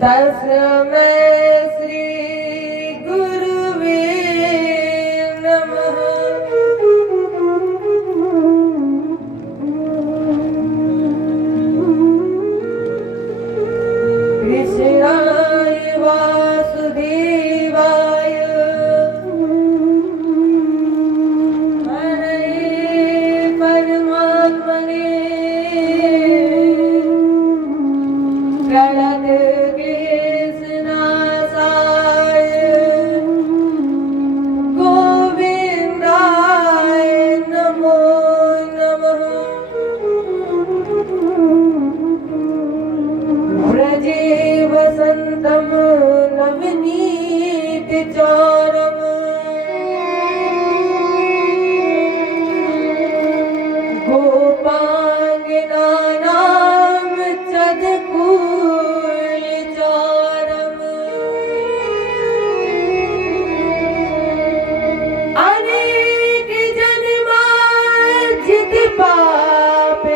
तस्मै श्री गुरुवे नमः। कृष्णाय वासुदेवाय हरे परमात्मने प्रणतक्लेशनाशाय गोविन्दाय नमो नमः। व्रजे वसन्तं नवनीतचौरम् गोपाङ्गनानां चदकुलचारम् अनेक जन्मार्जित पापचारम्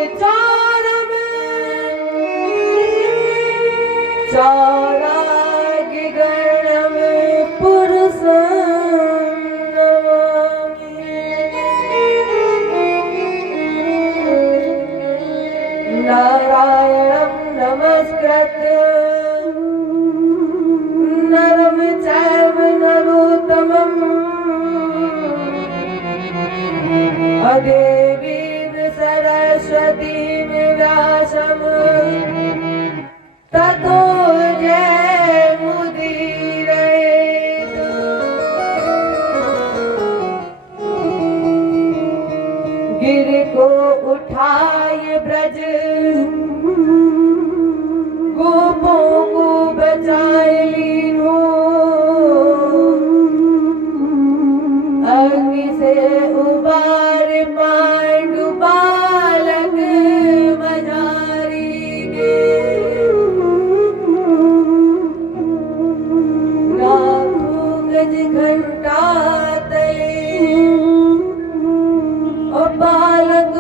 चाराग्निगणं पुरुषं नमामि। नारायणं नमस्कृत्य नरं चैव नरोत्तमं देवीं सरस्वतीं व्यासं ततो जयमुदीरयेत्। गिरि को उठाय ब्रज गोपों को बचाए लीनो। अग्नि से उबार पांडु बालक मझारी के। लाखों गज घंटा तले और बालक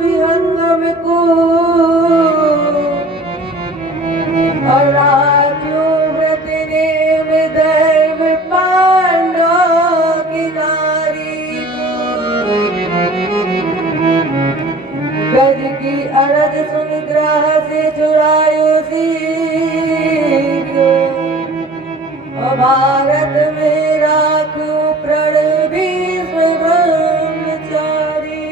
विहंगम को और राजो व्रत नेम धर्म पांडव की नारी को। गज की अरज सुन ग्रह से छुड़ायो सीरियो। भारत में राखो प्रण भीष्म ब्रह्मचारी।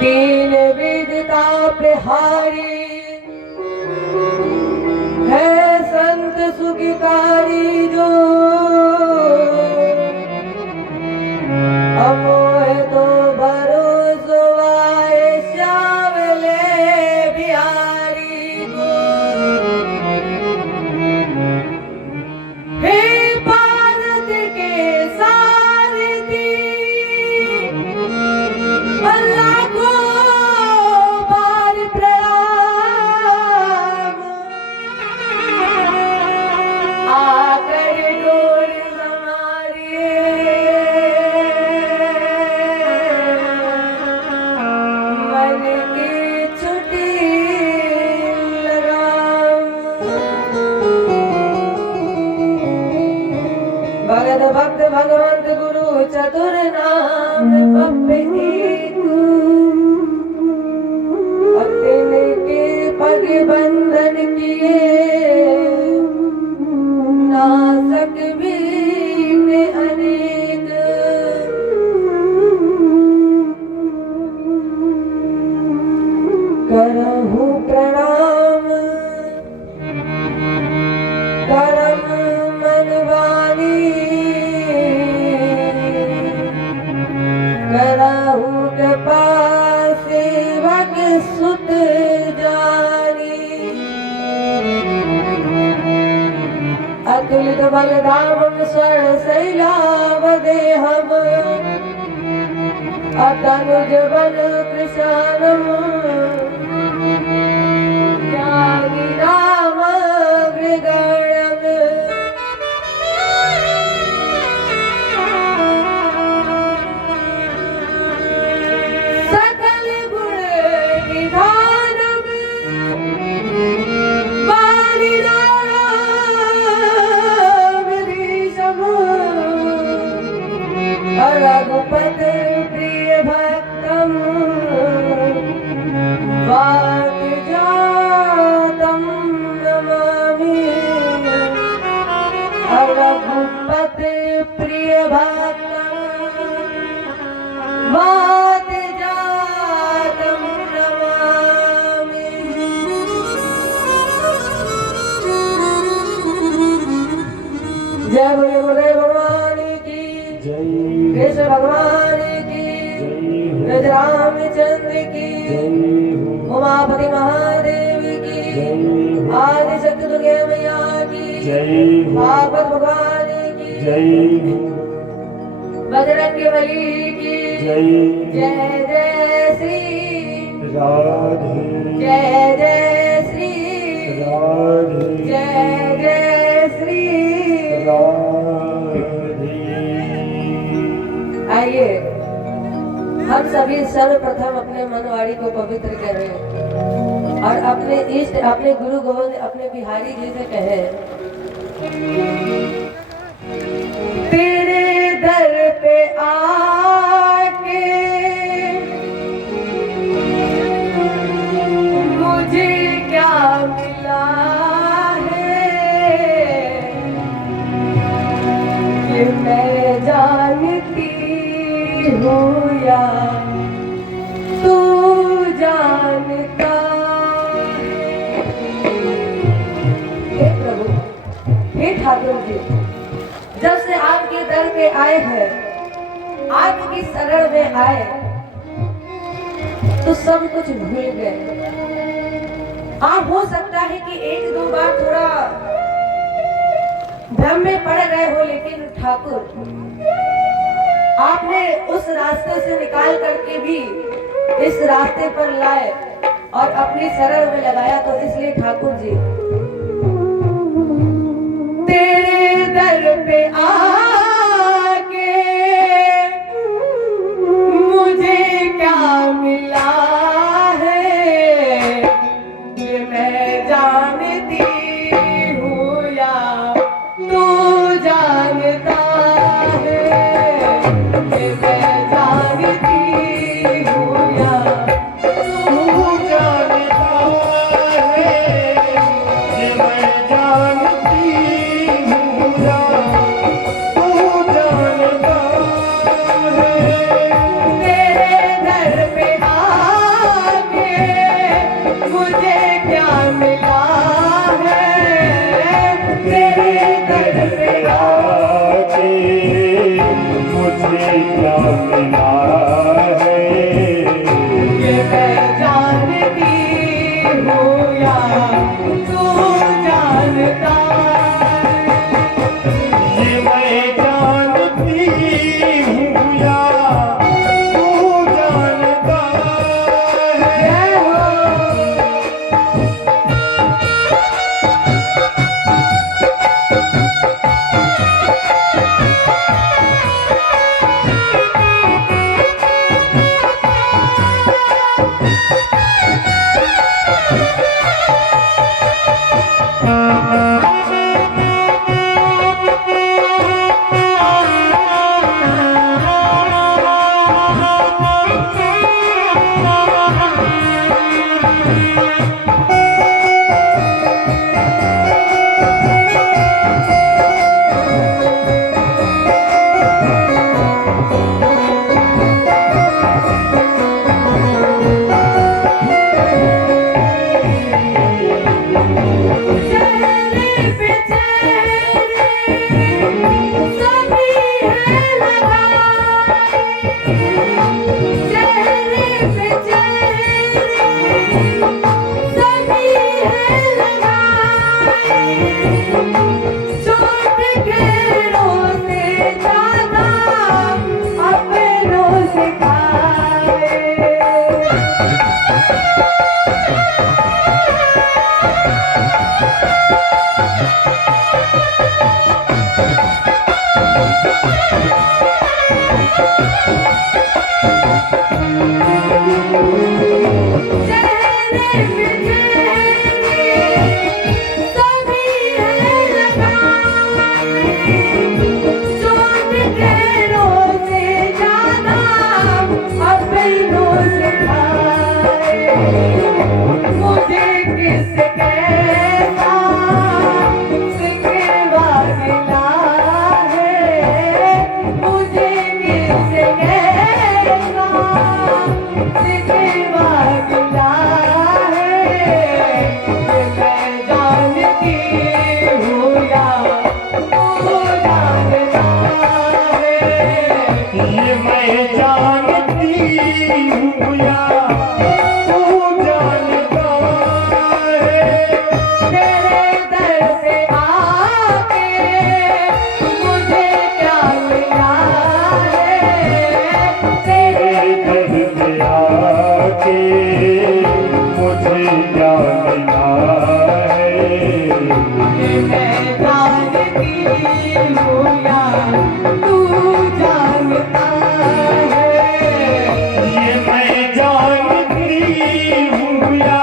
तीन विधता प्रहारी है संत सुखकारी जो। अमोह तो भरोसो आए श्यामले बिहारी को। हे भारत के सारथी अल्लाह को बार प्रणाम। आकर डोर संभालिए मन की छुट्टी लगाओ। भगत भक्त भगवंत गुरु चतुर नाम पप्पे एक। के पग बंधन किए नासक विघ्न अनेक। करहु प्रणाम करम मन वाणी। करहु कृपा सेवक सुत जानी। अतुलित बलधामं स्वरशैलावदेहम् अतनुज बल कृशानम् ज्ञानी नाम मृगणम्। सकल गुण रामचंद्र की, उमापति महादेव की, आदि शक्ति दुर्गा मैया की, भागवत भगवान की, बजरंग बली की, जय जय श्री राधे जय जय श्री राधे जय जय श्री राधे। आइए हम सभी सर्वप्रथम अपने मनवाड़ी को पवित्र करें और अपने इष्ट, अपने गुरु गोविंद, अपने बिहारी जी से कहे, तेरे दर पे आके मुझे क्या मिला है कि मैं जानती हूँ या तू जानता है। हे प्रभु, हे ठाकुर जी, जब से आपके दर पे आए हैं, आपकी शरण में आए तो सब कुछ भूल गए। हाँ, हो सकता है कि एक दो बार थोड़ा भ्रम में पड़ गए हो, लेकिन ठाकुर आपने उस रास्ते से निकाल करके भी इस रास्ते पर लाए और अपनी शरण में लगाया। तो इसलिए ठाकुर जी, तेरे दर पे आके मुझे क्या मिला है कि मैं जानती हूँ या तू जानता है, कि मैं जानती हूँ या तू जानता है, ये मैं जानती हूँ या तू जानता है। तेरे दर पे आके मुझे क्या मिला है, तेरे दर पे आके मुझे क्या मिला है, ये मैं जानती हूँ या तू जानता है। ये मैं जानती हूँ या तू जानता है। जय हो। चेहरे पे चेहरे सभी है लगाए, चेहरे पे चेहरे सभी है लगाए, चोट घेरों से ज्यादा अपनों से खाए। चेहरे पे चेहरे सभी है लगाए, चोट घेरों से ज्यादा अपनों से खाए। मुझे किस कैसा सिकवा मिला है, मुझे किस कैसा सिकवा मिला है, के मुझे जानना है। ये मैं जानती हूँ या तू जानता है। ये मैं जानती हूँ या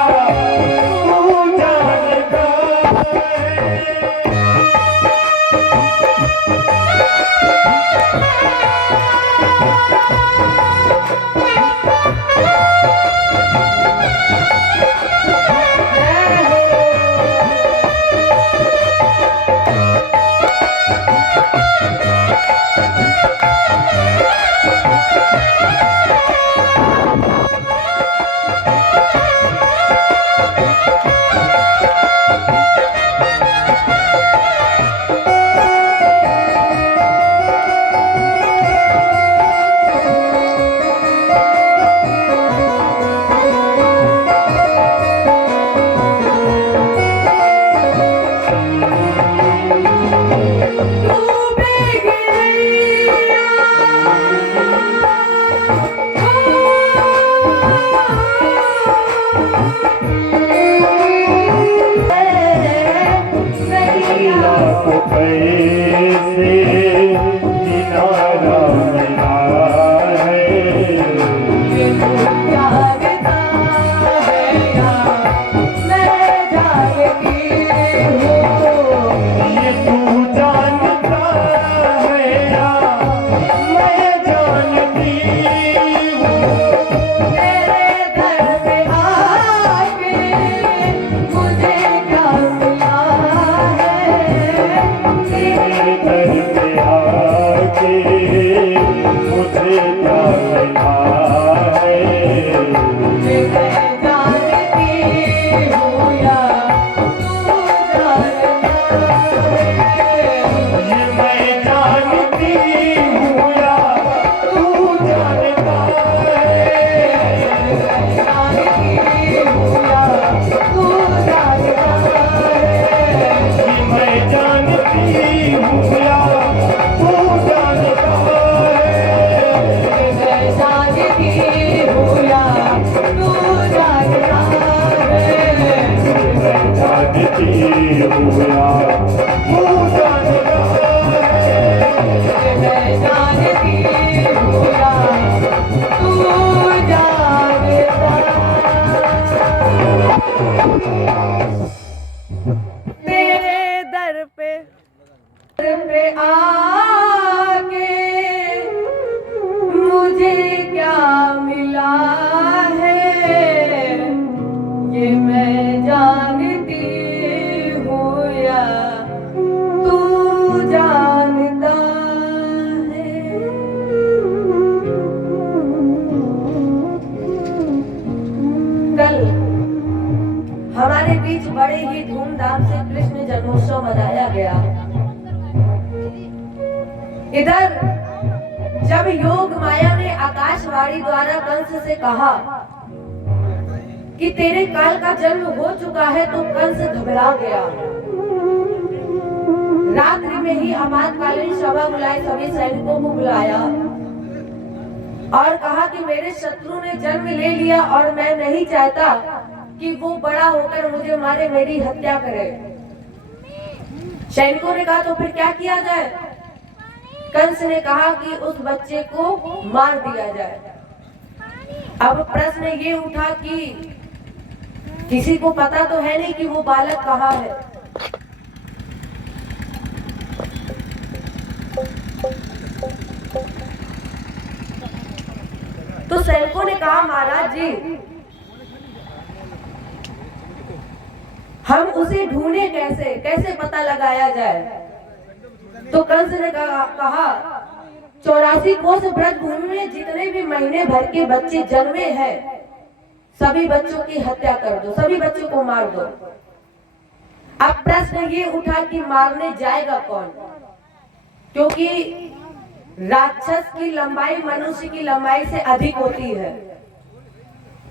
तू जानता है। लाखों पैसे किनारा मिला है। ये तू जानता है या मैं जानती हूँ। ये तू जानता है या मैं जानती हूँ। तेरे घर पे आके मुझे क्या मिला है। तेरे दर पे आके मुझे क्या मिला है। ये मैं जानती हूँ या तू जानता है। ये मैं जानती हूँ या तू जानता है। जानती हूँ या तू जानता है। ये मैं जानती हूँ या तू जानता है। मैं जानती हूँ या तू जानता है। मैं जानती हूँ या तू जानता है। मैं जानती हूँ या तू जानता है। तेरे दर पे आके मुझे क्या मिला है। ये मैं जानती हूँ या तू जानता है। कल हमारे बीच बड़े ही धूमधाम से कृष्ण जन्मोत्सव मनाया गया। इधर जब योग माया ने आकाशवाणी द्वारा कंस से कहा कि तेरे काल का जन्म हो चुका है, तो कंस घबरा गया। रात्रि में ही आपातकालीन सभा बुलाई, सभी सैनिकों को बुलाया और कहा कि मेरे शत्रु ने जन्म ले लिया और मैं नहीं चाहता कि वो बड़ा होकर मुझे मारे, मेरी हत्या करे। सैनिकों ने कहा तो फिर क्या किया जाए। कंस ने कहा कि उस बच्चे को मार दिया जाए। अब प्रश्न ये उठा कि किसी को पता तो है नहीं कि वो बालक कहाँ है। तो सैनिकों ने कहा महाराज जी, हम उसे ढूंढे कैसे, कैसे पता लगाया जाए। तो कंस ने कहा 84 कोस ब्रज भूमि में जितने भी महीने भर के बच्चे जन्मे हैं, सभी बच्चों की हत्या कर दो, सभी बच्चों को मार दो। अब प्रश्न ये उठा कि मारने जाएगा कौन, क्योंकि राक्षस की लंबाई मनुष्य की लंबाई से अधिक होती है।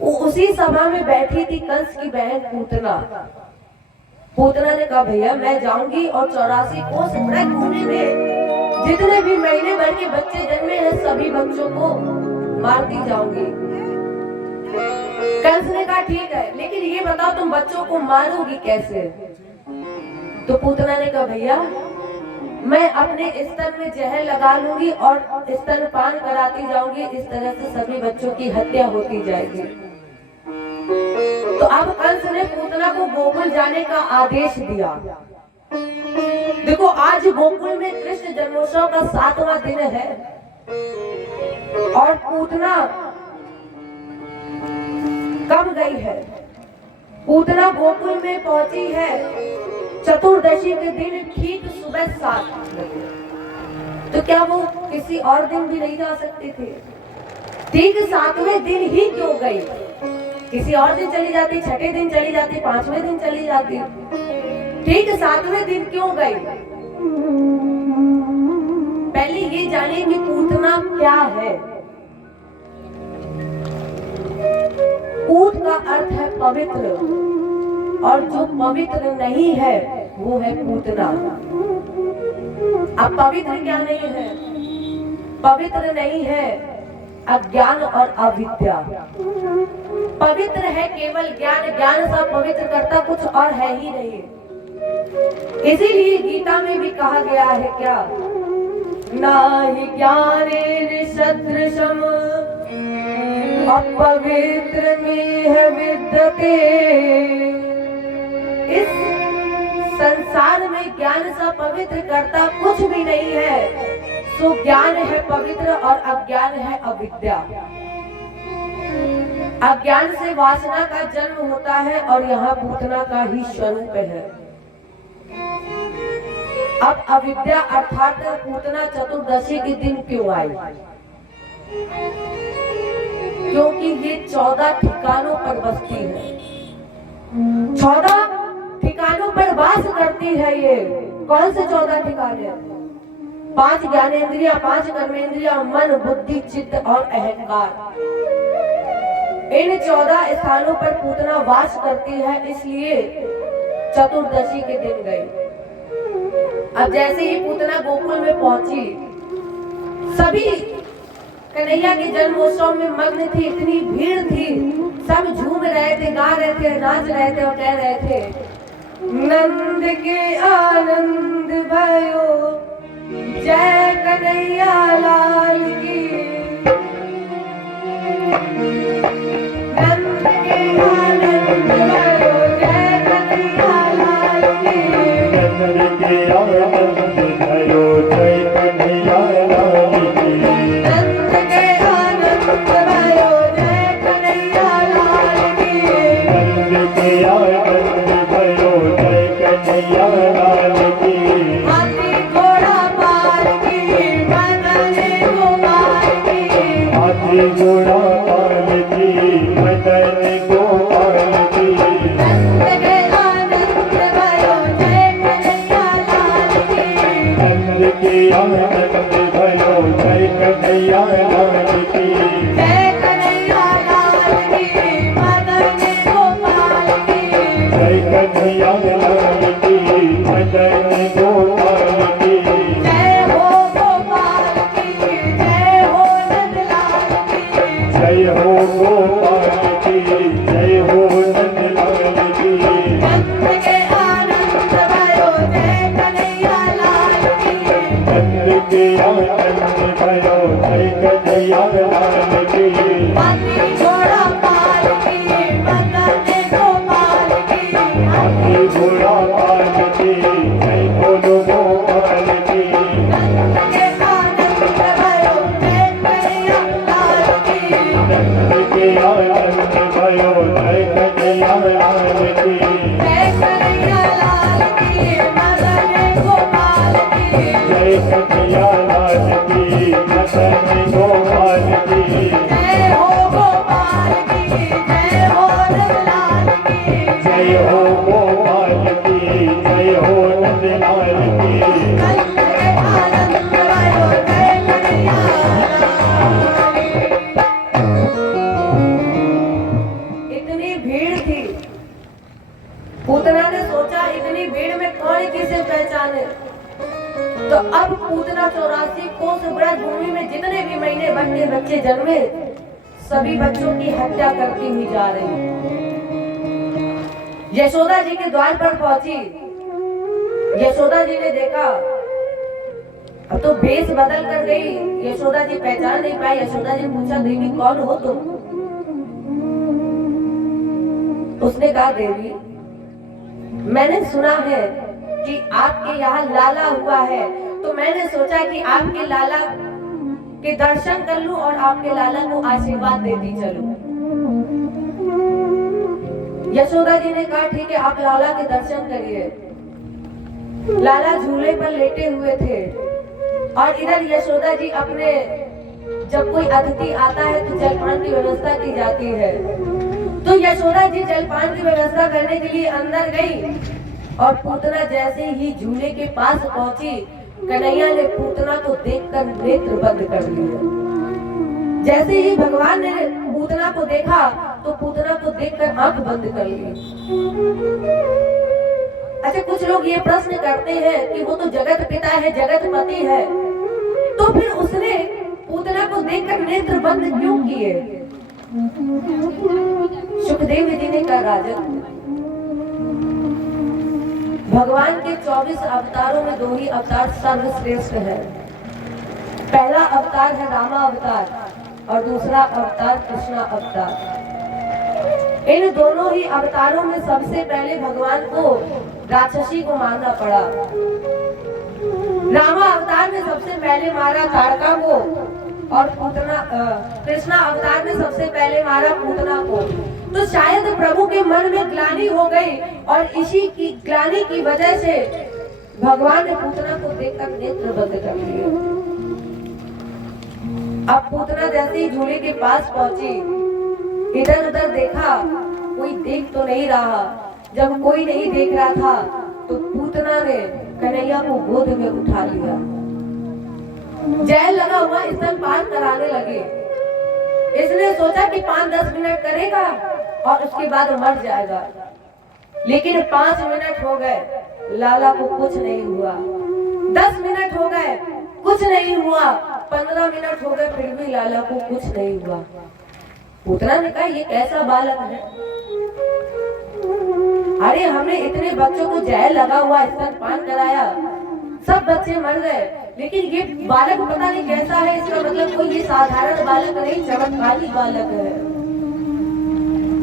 वो उसी सभा में बैठी थी कंस की बहन पूतना। पूतना ने कहा भैया मैं जाऊंगी और 84 कोस ब्रज भूमि में जितने भी महीने भर के बच्चे जन्मे हैं सभी बच्चों को मारती जाऊंगी। कंस ने कहा ठीक है, लेकिन ये बताओ तुम बच्चों को मारोगी कैसे? तो पूतना ने कहा भैया मैं अपने स्तन में जहर लगा लूंगी और स्तनपान कराती जाऊंगी, इस तरह से सभी बच्चों की हत्या होती जाएगी। तो अब कंस ने पूतना को गोकुल जाने का आदेश दिया। देखो आज गोकुल में कृष्ण जन्मोत्सव का 7वां दिन है और पूतना कब गई है? पूतना गोकुल में पहुंची है चतुर्दशी के दिन ठीक सुबह 7 बजे। तो क्या वो किसी और दिन भी नहीं जा सकती थी? ठीक 7वें दिन ही क्यों गई? किसी और दिन चली जाती, छठे दिन चली जाती, 5वें दिन चली जाती, ठीक 7वें दिन क्यों गई? पहले ये जानिए कि पूतना क्या है। पूत का अर्थ है पवित्र, और जो पवित्र नहीं है वो है पूतना। अब पवित्र क्या नहीं है? पवित्र नहीं है अज्ञान और अविद्या। पवित्र है केवल ज्ञान, ज्ञान सब पवित्र करता, कुछ और है ही नहीं। इसीलिए गीता में भी कहा गया है क्या, नाहि ज्ञानेन सदृशम अपवित्र में विद्यते। इस संसार में ज्ञान सा पवित्र करता कुछ भी नहीं है। सो ज्ञान है पवित्र और अज्ञान है अविद्या। अज्ञान से वासना का जन्म होता है और यहाँ पूतना का ही स्वरूप है। अब अविद्या अर्थात पूतना चतुर्दशी के दिन क्यों आई? क्योंकि ये 14 ठिकानों पर बसती है, 14 ठिकानों पर वास करती है। ये कौन से 14 ठिकाने? 5 ज्ञानेंद्रिया, 5 कर्मेंद्रिया, मन, बुद्धि, चित्त और अहंकार। इन 14 स्थानों पर पूतना वास करती है, इसलिए चतुर्दशी के दिन गई। अब जैसे ही पूतना गोकुल में पहुंची, सभी कन्हैया के जन्मोत्सव में मग्न थी, इतनी भीड़ थी, सब झूम रहे थे, गा रहे थे, नाच रहे थे और कह रहे थे नंद के आनंद भयो जय कन्हैया लाल की। नंद के आनंद भयो जय कन्हैया लाल की। नंद के आनंद भयो जय कन्हैया लाल की। नंद के आनंद भयो जय कन्हैया लाल की। नंद के आनंद भयो जय कन्हैया लाल की। हाथी घोड़ा पालकी मदन गोपाल की। हाथी घोड़ा पालकी मदन गोपाल की। नंद के आनंद भयो जय कन्हैया लाल की। नंद के आनंद भयो जय कन्हैया लाल की। जय कन्हैया लाल की मदन गोपाल की। जय कन्हैया लाल की मदन गोपाल की। जय हो गोपाल की, जय हो नंदलाल की। जय हो गोपाल की, जय हो नंदलाल की। नंद के आनंद भयो जय कन्हैया लाल की। नंद के आनंद भयो जय कन्हैया लाल की। हाथी घोड़ा पालकी मदन गोपाल की। हाथी घोड़ा पालकी जय बोलो गोपाल की। नंद के आनंद भयो जय कन्हैया लाल की। नंद के आनंद भयो जय कन्हैया लाल की। जय कन्हैया लाल की मदन गोपाल की। जय कन्हैया लाल की मदन गोपाल की। जय हो गोपाल की, जय हो नंदलाल की। जय हो गोपाल की, जय हो नंदलाल की। नंद के आनंद भयो जय कन्हैया लाल की। इतनी भीड़ थी, पूतना ने सोचा इतनी भीड़ में कौन किसे पहचाने। तो अब पूतना 84 कोस व्रत भूमि में जितने भी महीने भर के बच्चे जन्मे, सभी बच्चों की हत्या करती हुई जा रही। यशोदा जी के द्वार पर पहुंची। यशोदा जी ने देखा, अब तो भेष बदल कर गई। यशोदा जी पहचान नहीं पाई। यशोदा जी ने पूछा, देवी कौन हो तुम? उसने कहा, देवी मैंने सुना है कि आपके यहाँ लाला हुआ है, तो मैंने सोचा कि आपके लाला के दर्शन कर लूं और आपके लाला को आशीर्वाद देती चलूं। यशोदा जी ने कहा, ठीक है, आप लाला के दर्शन करिए। लाला झूले पर लेटे हुए थे और इधर यशोदा जी अपने, जब कोई अतिथि आता है तो जलपान की व्यवस्था की जाती है, तो यशोदा जी जलपान की व्यवस्था करने के लिए अंदर गई और पूतना जैसे ही झूले के पास पहुंची, कन्हैया ने पूतना को देखकर नेत्र बंद कर लिया। जैसे ही भगवान ने पूतना को देखा तो पूतना को देखकर आंख बंद कर ली। अच्छा, कुछ लोग ये प्रश्न करते हैं कि वो तो जगत पिता है, जगत पति है, तो फिर उसने पूतना को देखकर नेत्र बंद क्यों किए? सुखदेव जी ने कहा, राजन, भगवान के 24 अवतारों में 2 ही अवतार सर्वश्रेष्ठ है। पहला अवतार है रामा अवतार और दूसरा अवतार कृष्णा अवतार। इन दोनों ही अवतारों में सबसे पहले भगवान को राक्षसी को मारना पड़ा। रामा अवतार में सबसे पहले मारा ताड़का को और कृष्णा अवतार में सबसे पहले मारा पूतना को। तो शायद प्रभु के मन में ग्लानि हो गई और इसी की ग्लानि की वजह से भगवान ने पूतना को देखकर नेत्र बंद कर लिए। अब पूतना जैसे ही झूले के पास पहुंची, इधर उधर देखा, कोई देख तो नहीं रहा। जब कोई नहीं देख रहा था तो पूतना ने कन्हैया को गोद में उठा लिया। जेल लगा हुआ स्तनपान कराने लगे। इसने सोचा कि 5-10 मिनट करेगा और उसके बाद मर जाएगा, लेकिन 5 मिनट हो गए, लाला को कुछ नहीं हुआ। 10 मिनट हो गए, कुछ नहीं हुआ। 15 मिनट हो गए, फिर भी लाला को कुछ नहीं हुआ। पूतना ने कहा, ये कैसा बालक है? अरे हमने इतने बच्चों को जहर लगा हुआ स्तनपान कराया, सब बच्चे मर गए, लेकिन ये बालक पता नहीं कैसा है। इसका मतलब कोई ये साधारण बालक नहीं, चमत्कारी बालक है।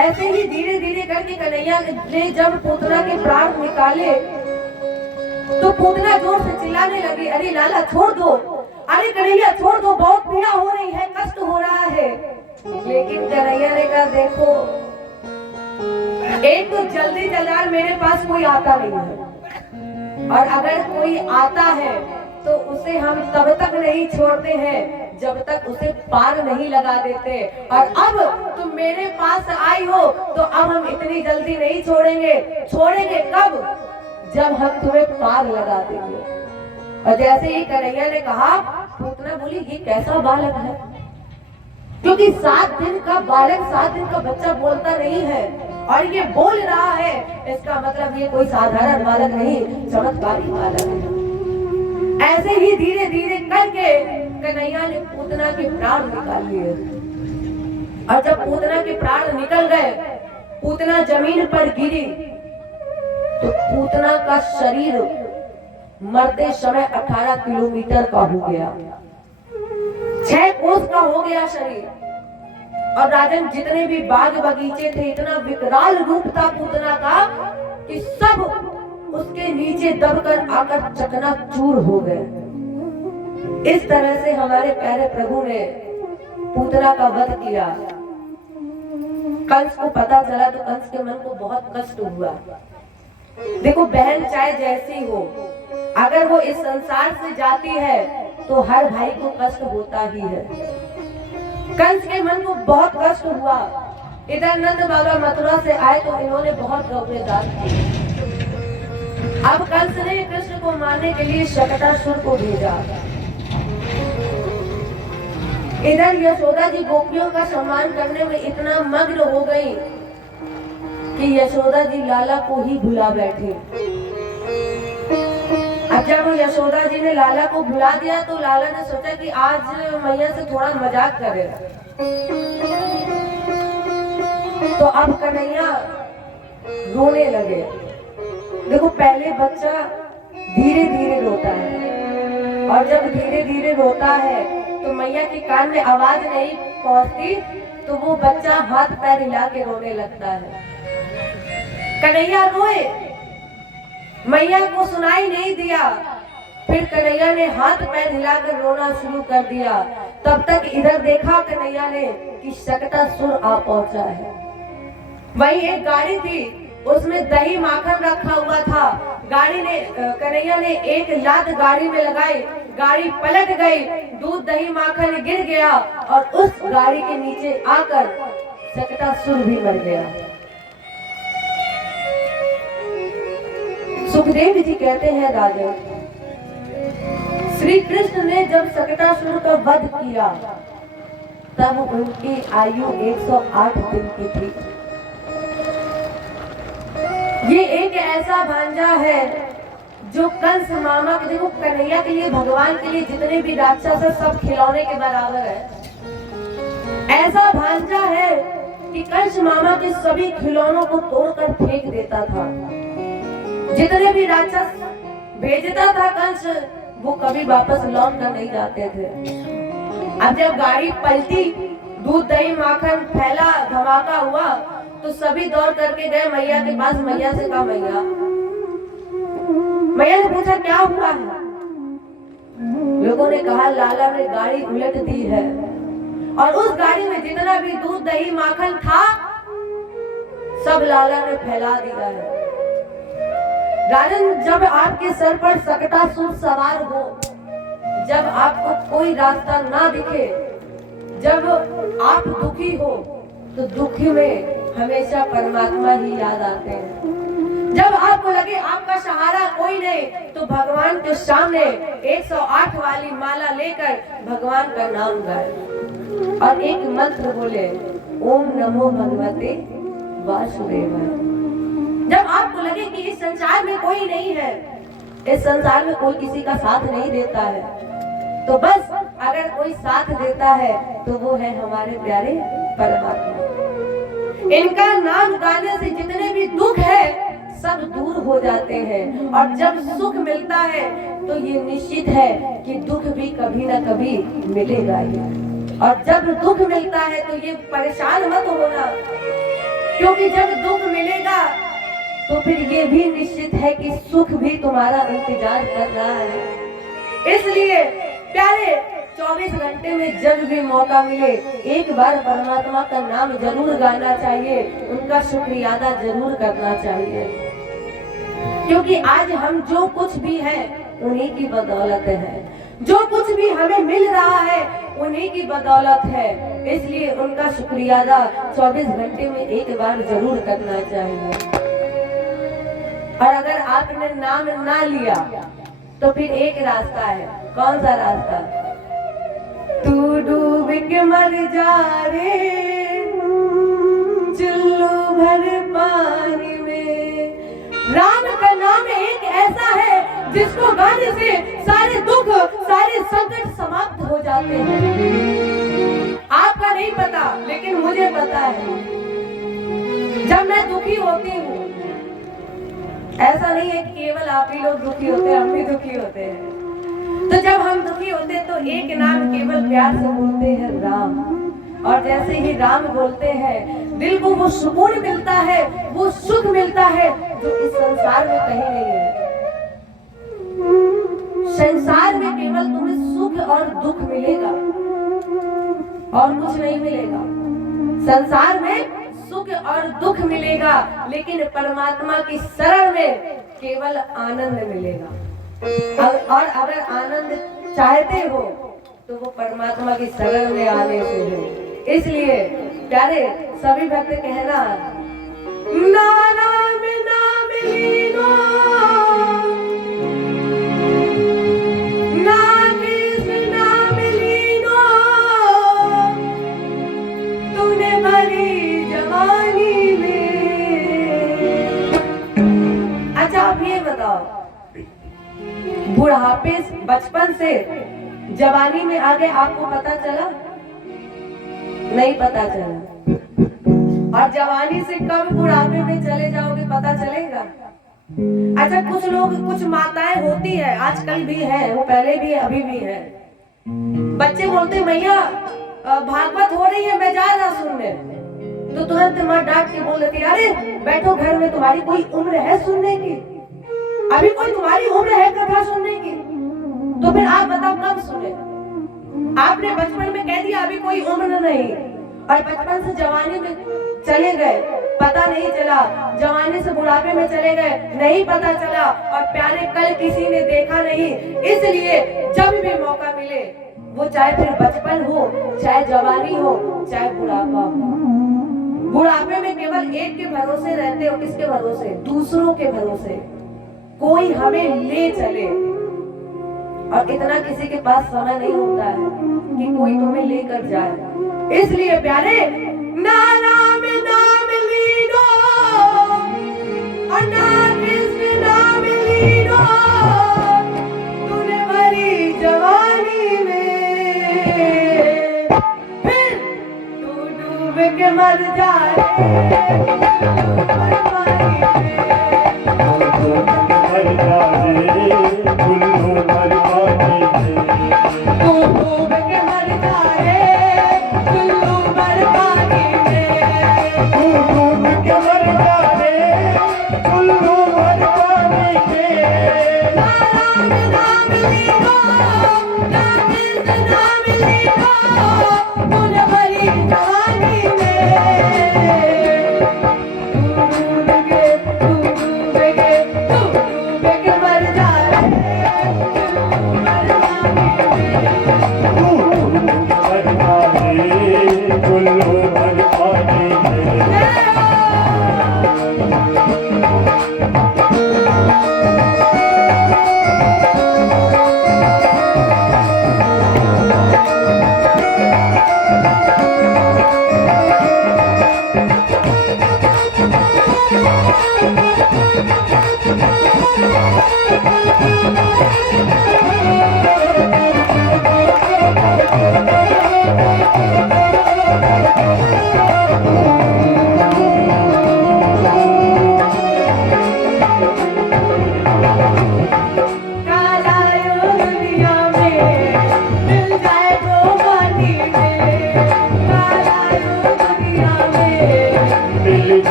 ऐसे ही धीरे धीरे करके कन्हैया ने जब पूतना के प्राण निकाले तो पूतना जोर से चिल्लाने लगी, अरे लाला छोड़ दो, अरे कन्हैया छोड़ दो, बहुत पीड़ा हो रही है, कष्ट हो रहा है। लेकिन कन्हैया ने कहा, देखो, एक तो जल्दी जल्दार मेरे पास कोई आता नहीं है, और अगर कोई आता है तो उसे हम तब तक नहीं छोड़ते हैं जब तक उसे पार नहीं लगा देते। और अब तुम मेरे पास आई हो तो अब हम इतनी जल्दी नहीं छोड़ेंगे। छोड़ेंगे कब? जब हम तुम्हें पार लगा देंगे। और जैसे ही कन्हैया ने कहा, पूतना बोली, ये कैसा बालक है? क्योंकि 7 दिन का बालक, 7 दिन का बच्चा बोलता नहीं है और ये बोल रहा है, इसका मतलब ये कोई साधारण बालक नहीं, चमत्कारी बालक है। ऐसे ही धीरे धीरे करके कन्हैया ने पूतना के प्राण निकाल लिए। और जब पूतना के प्राण निकल गए, पूतना जमीन पर गिरी तो पूतना का शरीर मरते समय 18 किलोमीटर का हो गया, 6 कोस का हो गया शरीर। और राजन, जितने भी बाग बगीचे थे, इतना विकराल रूप था पूतना का कि सब उसके नीचे दबकर आकर चकनाचूर हो गए। इस तरह से हमारे प्यारे प्रभु ने पूतना का वध किया। कंस को पता चला तो कंस के मन को बहुत कष्ट हुआ। देखो, बहन चाहे जैसी हो, अगर वो इस संसार से जाती है तो हर भाई को कष्ट होता ही है। कंस के मन को बहुत कष्ट हुआ। इधर नंद बाबा मथुरा से आए तो इन्होंने बहुत गौरव दान किए। अब कंस ने कृष्ण को मारने के लिए शकटासुर को भेजा। इधर यशोदा जी गोपियों का सम्मान करने में इतना मग्न हो गई कि यशोदा जी लाला को ही भुला बैठे। अब जब यशोदा जी ने लाला को बुला दिया तो लाला ने सोचा कि आज मैया से थोड़ा मजाक करेगा। तो अब कन्हैया रोने लगे। देखो पहले बच्चा धीरे धीरे रोता है और जब धीरे धीरे रोता है तो मैया के कान में आवाज नहीं पहुंचती तो वो बच्चा हाथ पैर हिला के रोने लगता है। कन्हैया रोए, मैया को सुनाई नहीं दिया, फिर कन्हैया ने हाथ पैर हिलाकर रोना शुरू कर दिया। तब तक इधर देखा कन्हैया ने कि शकटासुर आ पहुंचा है। वही एक गाड़ी थी, उसमें दही माखन रखा हुआ था। कन्हैया ने एक लात गाड़ी में लगाई, गाड़ी पलट गई, दूध दही माखन गिर गया और उस गाड़ी के नीचे आकर शकटासुर भी मर गया। सुखदेव जी कहते हैं राजन, श्री कृष्ण ने जब शकटासुर का वध किया तब उनकी आयु 108 दिन की थी। ये एक ऐसा भांजा है जो कंस मामा के, देखो कन्हैया के लिए, भगवान के लिए जितने भी राक्षस है सब खिलौने के बराबर है। ऐसा भांजा है कि कंस मामा के सभी खिलौनों को तोड़कर फेंक देता था। जितने भी राक्षस भेजता था कंस, वो कभी वापस लौट कर नहीं जाते थे। अब जब गाड़ी पलटी, दूध दही माखन फैला, धमाका हुआ तो सभी दौड़ करके गए मैया के पास। मैया से कहा, मैया ने पूछा क्या हुआ है? लोगों ने कहा लाला ने गाड़ी उलट दी है और उस गाड़ी में जितना भी दूध दही माखन था सब लाला ने फैला दिया है। राजन, जब आपके सर पर शकटासुर सवार हो, जब आपको कोई रास्ता ना दिखे, जब आप दुखी हो तो दुखी में हमेशा परमात्मा ही याद आते हैं। जब आपको लगे आपका सहारा कोई नहीं तो भगवान के सामने 108 वाली माला लेकर भगवान का नाम गाए और एक मंत्र बोले, ओम नमो भगवते वासुदेवाय। जब आपको लगे कि इस संसार में कोई नहीं है, इस संसार में कोई किसी का साथ नहीं देता है, तो बस अगर कोई साथ देता है तो वो है हमारे प्यारे परमात्मा। इनका नाम गाने से जितने भी दुख है सब दूर हो जाते हैं और जब सुख मिलता है तो ये निश्चित है कि दुख भी कभी ना कभी मिलेगा ही। और जब दुख मिलता है तो ये परेशान मत होना, क्योंकि जब दुख मिलेगा तो फिर ये भी निश्चित है कि सुख भी तुम्हारा इंतजार कर रहा है। इसलिए प्यारे 24 घंटे में जब भी मौका मिले एक बार परमात्मा का नाम जरूर गाना चाहिए, उनका शुक्रिया अदा जरूर करना चाहिए, क्योंकि आज हम जो कुछ भी है उन्हीं की बदौलत है। जो कुछ भी हमें मिल रहा है उन्हीं की बदौलत है। इसलिए उनका शुक्रिया अदा 24 घंटे में एक बार जरूर करना चाहिए। और अगर आपने नाम ना लिया तो फिर एक रास्ता है। कौन सा रास्ता? तू डूब के मर जा रे चुल्लू भर पानी में। राम का नाम एक ऐसा है जिसको गाने से सारे दुख, सारे संकट समाप्त हो जाते हैं। आपका नहीं पता लेकिन मुझे पता है। जब मैं दुखी होती हूँ, ऐसा नहीं है कि केवल आप ही लोग दुखी होते हैं, हम भी दुखी होते हैं। तो जब हम दुखी होते हैं तो एक नाम केवल प्यार से बोलते हैं, राम। और जैसे ही राम बोलते हैं दिल को वो सुकून मिलता है, वो सुख मिलता है जो इस संसार में कहीं नहीं है। संसार में केवल तुम्हें सुख और दुख मिलेगा और कुछ नहीं मिलेगा। संसार में सुख और दुख मिलेगा, लेकिन परमात्मा की शरण में केवल आनंद मिलेगा। और अगर आनंद चाहते हो तो वो परमात्मा की शरण में आने से हो। इसलिए प्यारे सभी भक्त कहना, नाम नाम लीनो ना कृष्ण नाम लीनो, तूने भरी जवानी में। अच्छा आप ये बताओ, बुढ़ापे बचपन से जवानी में आ गए, आपको पता चला? नहीं पता चला। और जवानी से कब बुढ़ापे में चले जाओगे पता चलेगा? अच्छा, कुछ लोग, कुछ माताएं होती है, आजकल भी है, वो पहले भी है, अभी भी है। बच्चे बोलते मैया भागवत हो रही है, मैं जा रहा सुनने, तो तुरंत माँ डांट के बोल देती, अरे बैठो घर में, तुम्हारी कोई उम्र है सुनने की? अभी कोई तुम्हारी उम्र है कथा सुनने की? तो फिर आप बताओ कब सुने? आपने बचपन में कह दिया अभी कोई उम्र नहीं, और बचपन से जवानी में चले गए, पता नहीं चला, जवानी से बुढ़ापे में चले गए, नहीं पता चला, और प्यारे कल किसी ने देखा नहीं। इसलिए जब भी मौका मिले, वो चाहे फिर बचपन हो, चाहे जवानी हो, चाहे बुढ़ापा हो, बुढ़ापे में केवल एक के भरोसे रहते हो। किसके भरोसे? दूसरों के भरोसे। कोई हमें ले चले, और इतना किसी के पास समय नहीं होता है कि कोई तुम्हें लेकर जाए। इसलिए प्यारे, ना नाम नाम लीनो, और ना कृष्ण नाम लीनो, तूने भरी जवानी में, फिर तू डूब के मर जाए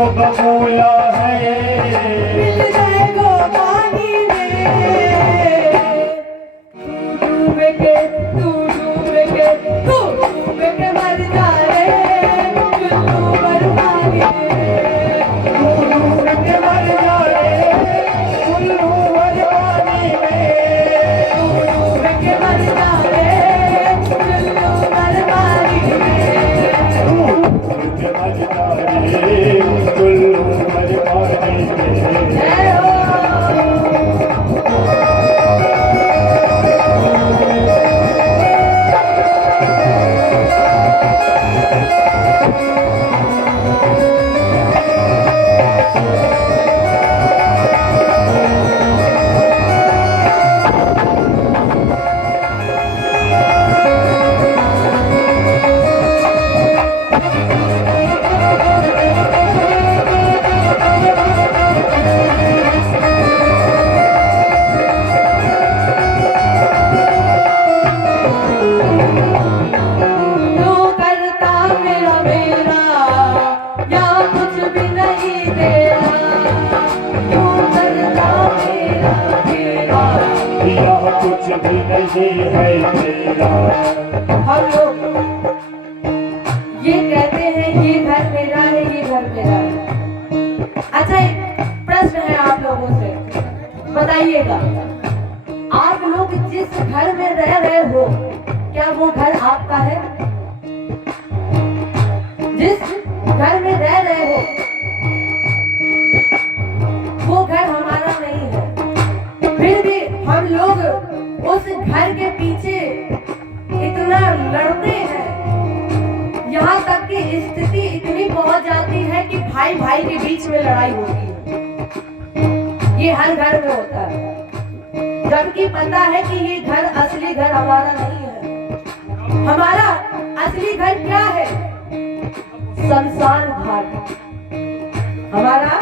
बबूला है, मिल जाएगो पानी में, तू डूब के मर जाए, चुल्लू पर पानी में, तू डूब के मर जाए, चुल्लू पर पानी में, तू डूब के मर जाए, चुल्लू पर पानी में, तू डूब के मर जाए, चुल्लू पर पानी में। जय हो। कुछ भी नहीं है तेरा। हम लोग ये कहते हैं ये घर मेरा है, ये घर मेरा है। अच्छा, एक प्रश्न है आप लोगों से, बताइएगा, आप लोग जिस घर में रह रहे हो, क्या वो घर आपका है? जिस घर में रह रहे हो वो घर हमारा नहीं है, फिर भी हम लोग उस घर के पीछे इतना लड़ते हैं, यहाँ तक कि स्थिति इतनी पहुंच जाती है कि भाई भाई के बीच में लड़ाई होती है। ये हर घर में होता है, जबकि पता है कि ये घर असली घर हमारा नहीं है। हमारा असली घर क्या है? शमशान घाट। हमारा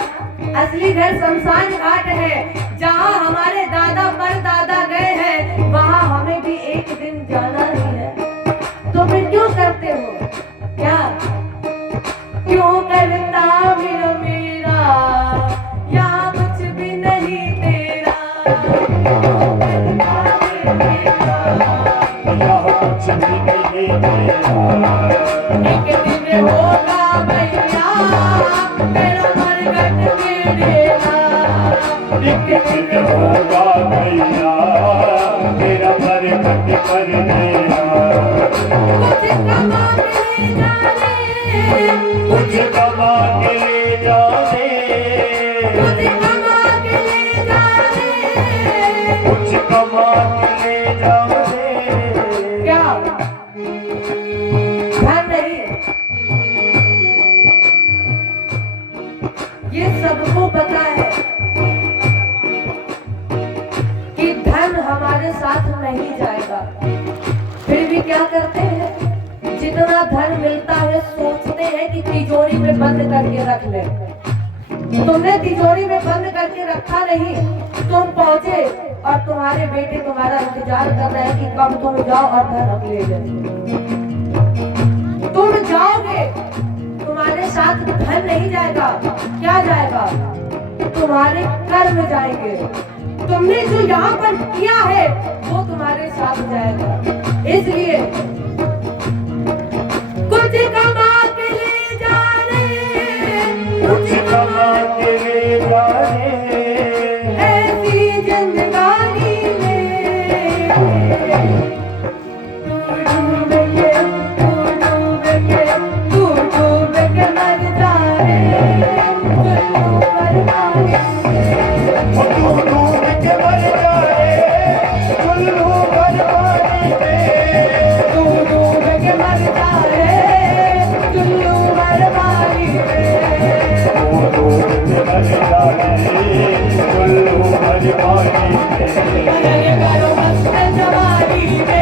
असली घर शमशान घाट है, जहाँ हमारे दादा परदादा गए हैं, वहाँ हमें भी एक दिन जाना ही है। तो फिर क्यों करते हो? क्या क्यों करता मेरा मेरा, यहाँ कुछ भी नहीं तेरा, कुछ भी नहीं तेरा। एक दिन होगा भैया मेरा मरघट में डेरा, एक दिन होगा भैया मेरा मरघट पर डेरा। कुछ कमा के ले जाने, कुछ कमा के ले जाने, कुछ कमा के ले जाने, कुछ कमा के ले जाने। क्या घर नहीं? ये सबको पता है कि धन हमारे साथ नहीं जाएगा, फिर भी क्या करते हैं? जितना धन मिलता है सोचते हैं कि तिजोरी में बंद करके रख ले। तुमने तिजोरी में बंद करके रखा नहीं, तुम पहुंचे और तुम्हारे बेटे तुम्हारा इंतजार कर रहे हैं कि कब तुम जाओ और धन ले जाओ। तुम जाओगे, तुम्हारे साथ धन नहीं जाएगा, क्या जाएगा? तुम्हारे कर्म जाएंगे। तुमने जो यहाँ पर किया है वो तुम्हारे साथ जाएगा। इसलिए कुछ कमा के ले जाने, कुछ कमा के ले जाने। ऐसी जिंदगानी में तू डूब के मर जाए, तू डूब के मर जाए चुल्लू भर पानी में। तू डूब के मर जाए चुल्लू भर पानी में। तू डूब के मर जाए चुल्लू भर पानी में। मगन करो मस्त जवानी में।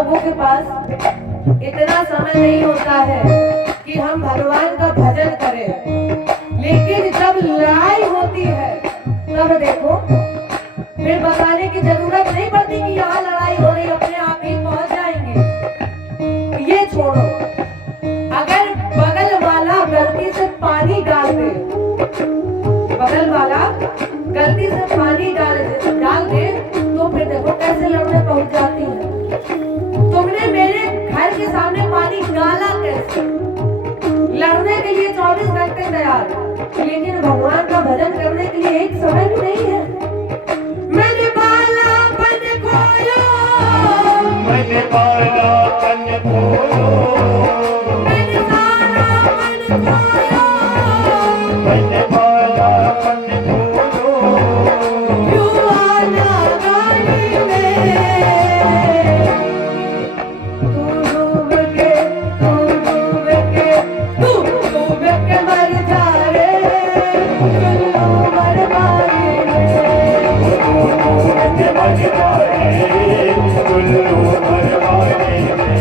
लोगों के पास इतना समय नहीं होता है कि हम भगवान का भजन करें, लेकिन जब लड़ाई होती है तब देखो फिर बताने की जरूरत नहीं पड़ती कि यहाँ लड़ाई हो रही, अपने आप ही पहुंच जाएंगे। ये छोड़ो, अगर बगल वाला गलती से पानी डाल दे, बगल वाला गलती से पानी डाल दे तो फिर देखो कैसे लड़ने पहुंच जाती है। तुमने मेरे घर के सामने पानी डाला कैसे? लड़ने के लिए 24 घंटे तैयार, लेकिन भगवान का भजन करने के लिए एक समय भी नहीं है। मैंने बालापन खोयो, मैंने बालापन खोयो, मैंने बालापन खोयो, मैंने बालापन खोयो, युवा नादानी में तू डूब के मर जा रे, चुल्लू मर पानी में मर जाए कुल्लू मरवाने में।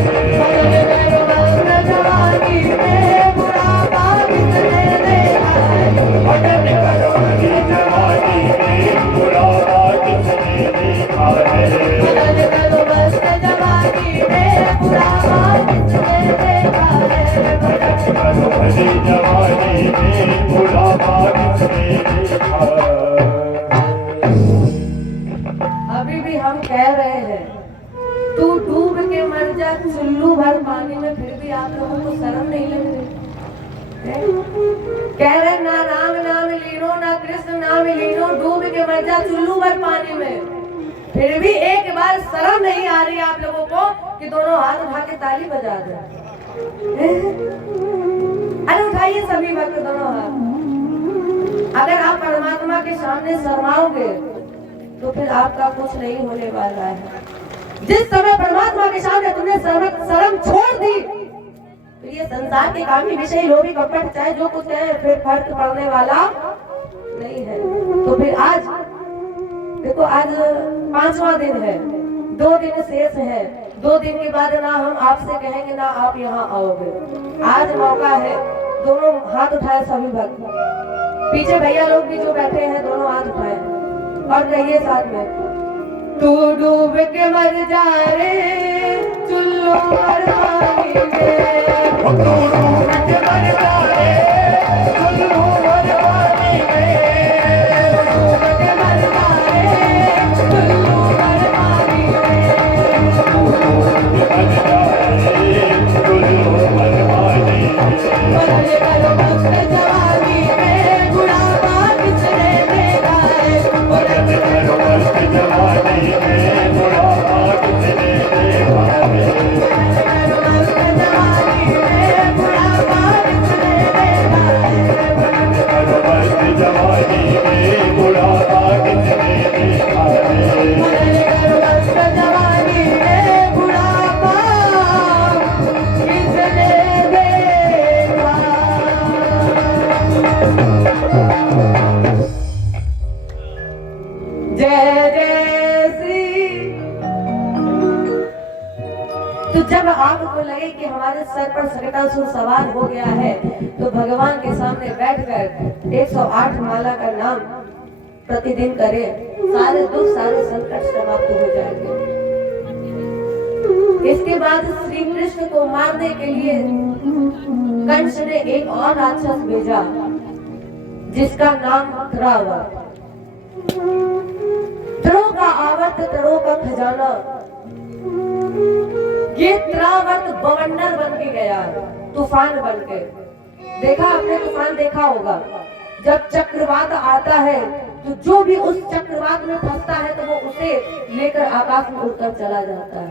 जवानी में बुढ़ापा किसने देखा है? भजन करो हरी जवानी में बुढ़ापा किसने देखा है। भजन करो मस्त जवानी में बुढ़ापा किसने देखा है? भजन करो हरी जवानी में बुढ़ापा किसने देखा है। अभी भी हम कह रहे हैं तू डूब के मर जा चुल्लू भर पानी में, फिर भी आप लोगों को शर्म नहीं लग रही है? कह रहे ना राम नाम लीनो ना कृष्ण नाम लीनो, डूब के मर जा चुल्लू भर पानी में, फिर भी एक बार शर्म नहीं आ रही आप लोगों को कि दोनों हाथ उठा के ताली बजा दे। अरे उठाइए सभी भक्त दोनों हाथ। अगर आप परमात्मा के सामने शर्माओगे तो फिर आपका कुछ नहीं होने वाला है। जिस समय परमात्मा के सामने तुमने शर्म छोड़ दी, फिर ये संसार के कामी विषय लोभी कपट चाहे जो कुछ है, फिर फर्क पड़ने वाला नहीं है। तो फिर आज देखो, आज 5वां दिन है, 2 दिन शेष है। 2 दिन के बाद ना हम आपसे कहेंगे ना आप यहाँ आओगे। आज मौका है, दोनों हाथ उठाए सभी भक्त, पीछे भैया लोग भी जो बैठे हैं दोनों हाथ उठाए और रहिए साथ में। तू डूब के मर जा रे चुल्लू भर पानी में, तू डूब के मर जा रे चुल्लू भर पानी में। डूब के मर जा रे चुल्लू भर पानी में, तू डूब के मर जा रे चुल्लू भर पानी में। भजन करो मस्त जवानी में बुढ़ापा किसने देखा है? भजन करो मस्त जवानी में बुढ़ापा किसने देखा है। भजन करो मस्त जवानी में बुढ़ापा किसने देखा है? भजन करो मस्त जवानी में बुढ़ापा किसने देखा है। भजन करो मस्त जवानी में बुढ़ापा किसने देखा? जय जय श्री। तो जब आपको लगे कि हमारे सर पर सकटासुर सवार हो गया है, तो भगवान के सामने बैठकर 108 माला का नाम प्रतिदिन करें, सारे दुख सारे संकट समाप्त हो जाएंगे। इसके बाद श्री कृष्ण को मारने के लिए कंस ने एक और राक्षस भेजा जिसका नाम त्रावत। तड़ों का आवर्त, तड़ों का खजाना, ये त्रावत बवंडर बन के गया, तूफान बन के। देखा आपने तूफान देखा होगा, जब चक्रवात आता है तो जो भी उस चक्रवात में फंसता है तो वो उसे लेकर आकाश में उड़कर चला जाता है।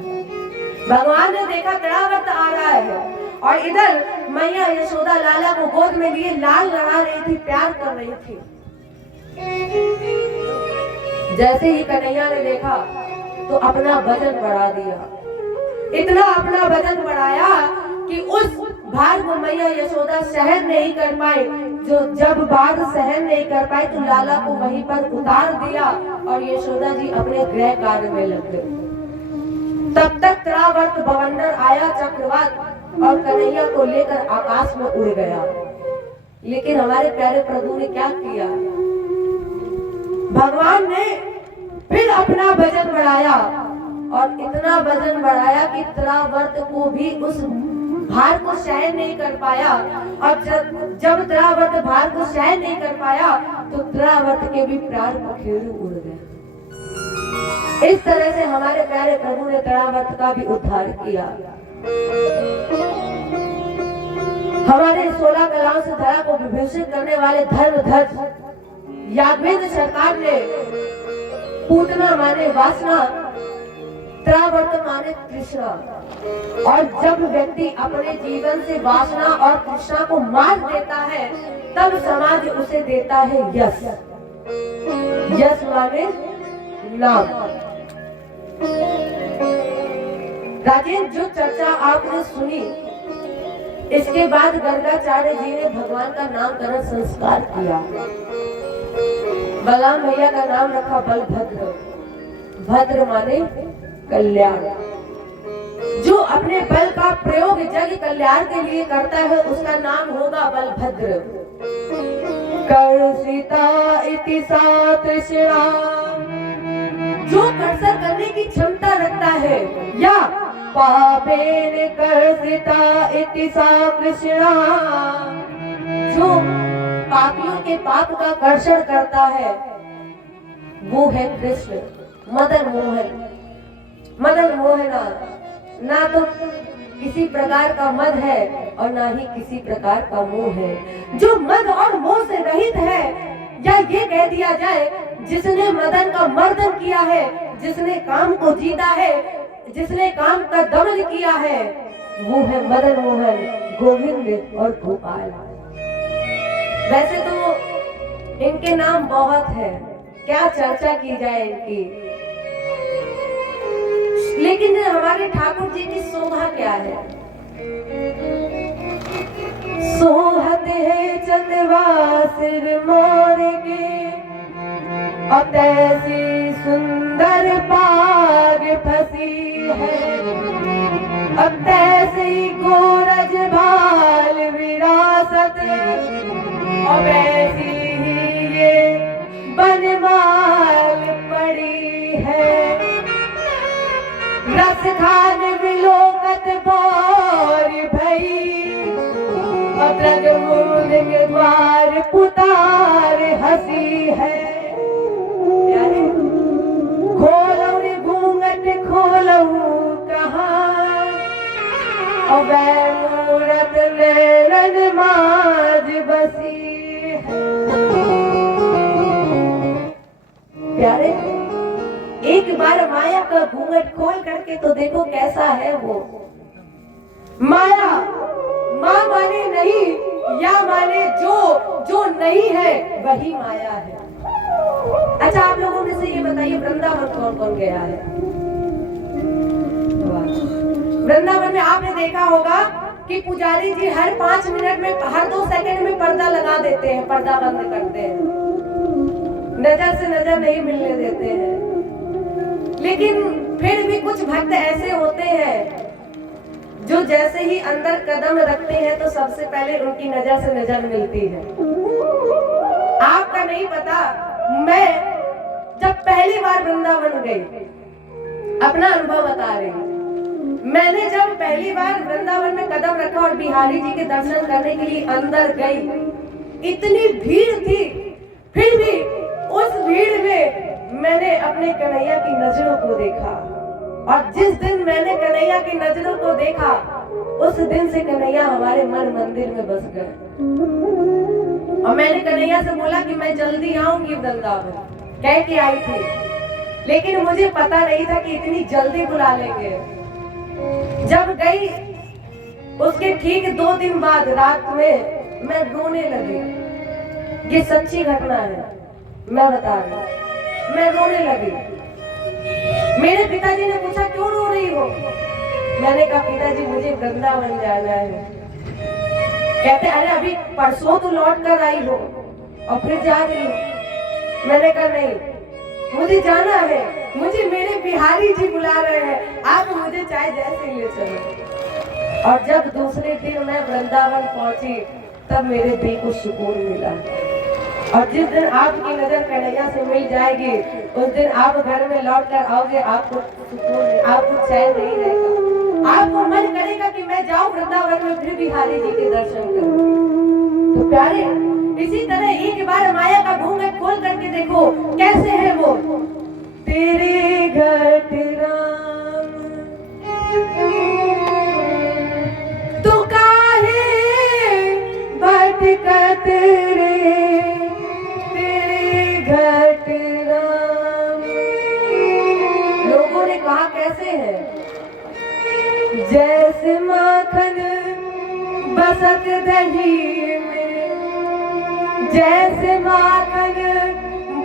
भगवान ने देखा त्रावत आ रहा है और इधर मैया यशोदा लाला को गोद में लिए लाल लगा रही थी, प्यार कर रही थी। जैसे ही कन्हैया ने देखा तो अपना वजन बढ़ा दिया, इतना अपना वजन बढ़ाया कि उस भार को मैया यशोदा सहन नहीं कर पाई। जो जब भार सहन नहीं कर पाई तो लाला को वहीं पर उतार दिया और यशोदा जी अपने गृह कार्य में लग गए। तब तक त्रावर्त बवंडर आया चक्रवात और कन्हैया को लेकर आकाश में उड़ गया। लेकिन हमारे प्यारे प्रभु ने क्या किया, भगवान ने फिर अपना वजन बढ़ाया और इतना वजन बढ़ाया कि त्रावर्त को भी उस भार को सहन नहीं कर पाया। और जब त्रावर्त भार को सहन नहीं कर पाया तो त्रावर्त के भी प्राण पखेरु उड़ गए। इस तरह से हमारे प्यारे प्रभु ने त्रावर्त का भी उद्धार किया। हमारे 16 कलाओं से धरा को विभूषित करने वाले धर्मध्वज याज्ञवल्क्य सरकार ने पूतना माने वासना, त्रावर्त माने तृष्णा। और जब व्यक्ति अपने जीवन से वासना और तृष्णा को मार देता है तब समाज उसे देता है यश। यश माने नाम। राजेंद्र, जो चर्चा आपने सुनी, इसके बाद गर्गाचार्य जी ने भगवान का नामकरण संस्कार किया। बलराम भैया का नाम रखा बलभद्र। भद्र माने कल्याण। जो अपने बल का प्रयोग जग कल्याण के लिए करता है उसका नाम होगा बलभद्र। कर्षिता इति सा तृष्णा, जो कर्षण करने की क्षमता रखता है, या पापेन कर्षिता इति सा तृष्णा, जो पापियों के पाप का कर्षण करता है वो है कृष्ण। मदन मोहन, मदन मोहना, ना तो किसी प्रकार का मद है और ना ही किसी प्रकार का मोह है। जो मद और मोह से रहित है, या ये कह दिया जाए जिसने मदन का मर्दन किया है, जिसने काम को जीता है, जिसने काम का दमन किया है, वो है मदन मोहन, गोविंद और गोपाल। वैसे तो इनके नाम बहुत है, क्या चर्चा की जाए इनकी, लेकिन हमारे ठाकुर जी की शोभा क्या है। सोहत है चंदवा सिर मोर के, और तैसी सुंदर पाग फंसी है, अब तैसी गोरज भाल विरासत, और वैसी ही ये बनमाल पड़ी है। रस खान विलोकत बोर भई, अप्रग मूल के द्वार पुतार हंसी है। खोलऊ रे घूंघट खोलऊ कहाँ, और मूरत नैनन माज बसी है। प्यारे, एक बार माया का घूंघट खोल करके तो देखो कैसा है वो। माया माँ माने नहीं, या माने जो नहीं है वही माया है। अच्छा, आप लोगों में से ये बताइए वृंदावन कौन कौन गया है? वृंदावन में आपने देखा होगा कि पुजारी जी हर 5 मिनट में, हर 2 सेकंड में पर्दा लगा देते हैं, पर्दा बंद करते हैं, नजर से नजर नहीं मिलने देते हैं। लेकिन फिर भी कुछ भक्त ऐसे होते हैं जो जैसे ही अंदर कदम रखते हैं तो सबसे पहले उनकी नजर से नजर मिलती है। आपका नहीं पता, मैं जब पहली बार वृंदावन गई, अपना अनुभव बता रही हूँ। मैंने जब पहली बार वृंदावन में कदम रखा और बिहारी जी के दर्शन करने के लिए अंदर गई, इतनी भीड़ थी, फिर भी उस भीड़ में मैंने अपने कन्हैया की नजरों को देखा। और जिस दिन मैंने कन्हैया की नजरों को देखा, उस दिन से कन्हैया हमारे मन मंदिर में बस गए। और मैंने कन्हैया से बोला कि मैं जल्दी आऊंगी वृंदावन, कह के आई थी, लेकिन मुझे पता नहीं था कि इतनी जल्दी बुला लेंगे। जब गई उसके ठीक 2 दिन बाद रात में मैं रोने लगी। ये सच्ची घटना है, मैं बता रही, मैं रोने लगी। मेरे पिताजी ने पूछा क्यों रो रही हो? मैंने कहा पिताजी मुझे वृंदावन जाना है। कहते अरे अभी परसों तो लौट कर आई हो और फिर जा रही हो। मैंने कहा नहीं, मुझे जाना है, मुझे मेरे बिहारी जी बुला रहे हैं, आप मुझे चाहे जैसे ले चलो। और जब दूसरे दिन मैं वृंदावन पहुंची तब मेरे दिल को सुकून मिला। और जिस दिन आपकी नजर कन्हैया से मिल जाएगी उस दिन आप घर में लौट कर आओगे, आपको सुकून, आपको चैन नहीं रहेगा, आपको मन करेगा कि मैं जाऊं वृंदावन में फिर बिहारी जी के दर्शन करूं। तो प्यारे, इसी तरह एक बार माया का घूंघट खोल करके देखो कैसे है वो। तेरे घट राम तो काहे भटकत रे, तेरे घट राम। लोगों ने कहा कैसे है? जैसे माखन बसत दही में, जैसे माखन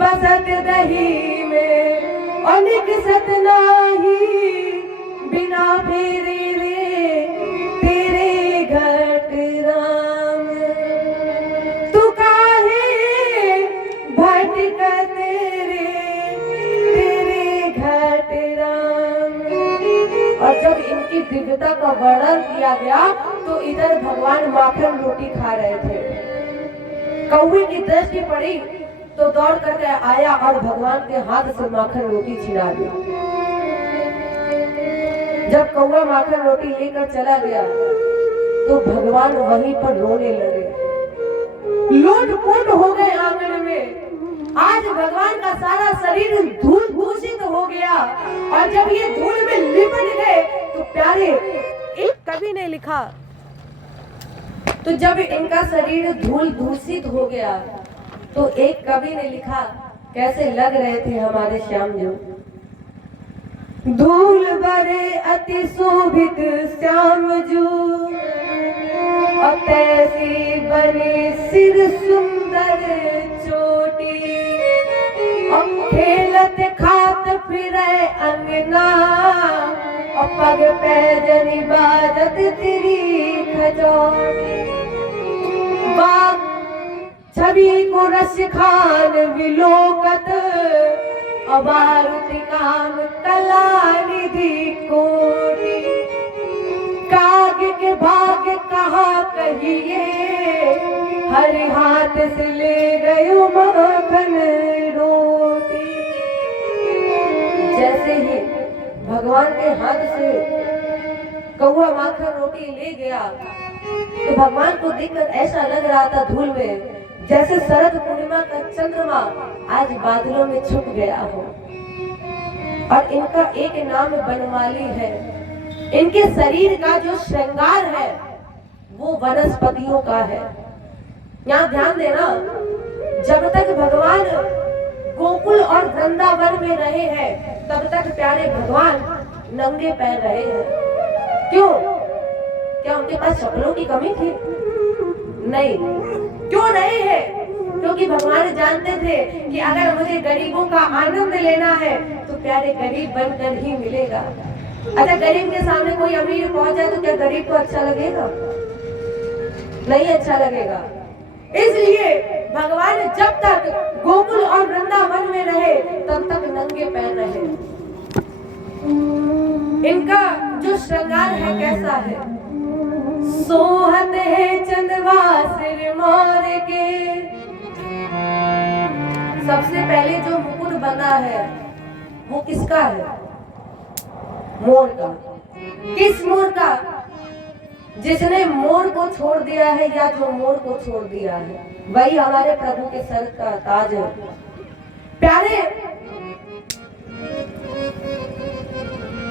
बसत दही में, और निकसत नाही बिना फेरे रे, तेरे घट राम तू काहे भटकत रे, तेरे घट राम। और जब इनकी दिव्यता का वर्णन किया गया तो इधर भगवान माखन रोटी खा रहे थे। कौवे की दृष्टि पड़ी तो दौड़ करके आया और भगवान के हाथ से माखन रोटी छिना दी। जब कौवा माखन रोटी लेकर चला गया तो भगवान वहीं पर रोने लगे, लोटपोट हो गए आंगन में। आज भगवान का सारा शरीर धूल दूषित हो गया, और जब ये धूल में लिपट गए तो प्यारे, एक कवि ने लिखा, तो जब इनका शरीर धूल दूषित हो गया तो एक कवि ने लिखा कैसे लग रहे थे हमारे श्याम जी। धूल भरे अति शोभित श्याम जू, और तैसी बने सिर सुंदर चोटी, और खेलत खात फिरे अंगना, और पग पैजनी बाजत तिरी खजौटी। बाग छवि को रस खान विलोकत, अबारुति काम कला निधि कोटि। काग के भाग कहा कहिए, हर हाथ से ले गयो माखन रोटी। जैसे ही भगवान के हाथ से कौवा माखन रोटी ले गया तो भगवान को देखकर ऐसा लग रहा था धूल में जैसे शरद पूर्णिमा का चंद्रमा आज बादलों में छुप गया हो। और इनका एक नाम बनमाली है। इनके शरीर का जो श्रृंगार है वो वनस्पतियों का है। यहाँ ध्यान देना, जब तक भगवान गोकुल और वृंदावन में रहे हैं तब तक प्यारे भगवान नंगे पैर रहे हैं। क्यों? क्या उनके पास चप्पलों की कमी थी? नहीं। क्यों नहीं है? क्योंकि भगवान जानते थे कि अगर मुझे गरीबों का आनंद लेना है तो प्यारे गरीब बनकर ही मिलेगा। अच्छा, गरीब के सामने कोई अमीर पहुंच जाए तो क्या गरीब को अच्छा लगेगा? नहीं अच्छा लगेगा। इसलिए भगवान जब तक गोकुल और वृंदावन में रहे तब तक नंगे पैर रहे। इनका जो श्रृंगार है कैसा है? सोहत है चंदवा सिर मोर के। सबसे पहले जो मुकुट बना है वो किसका है? मोर का। किस मोर का? जिसने मोर को छोड़ दिया है या जो मोर को छोड़ दिया है वही हमारे प्रभु के सर का ताज है। प्यारे,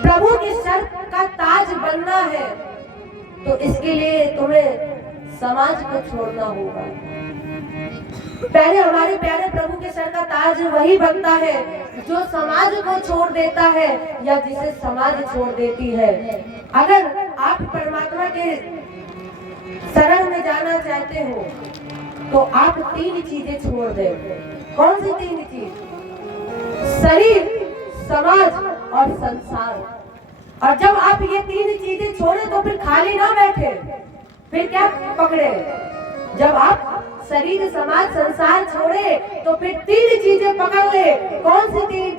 प्रभु के सर का ताज बनना है तो इसके लिए तुम्हें समाज को छोड़ना होगा। पहले हमारे प्यारे प्रभु के सर का ताज वही बनता है जो समाज को छोड़ देता है या जिसे समाज छोड़ देती है। अगर आप परमात्मा के शरण में जाना चाहते हो तो आप 3 चीजें छोड़ दें। कौन सी 3 चीज? शरीर, समाज और संसार। और जब आप ये 3 चीजें छोड़े तो फिर खाली ना बैठे, फिर क्या पकड़े? जब आप शरीर, समाज, संसार छोड़े तो फिर 3 चीजें पकड़ ले। कौन सी 3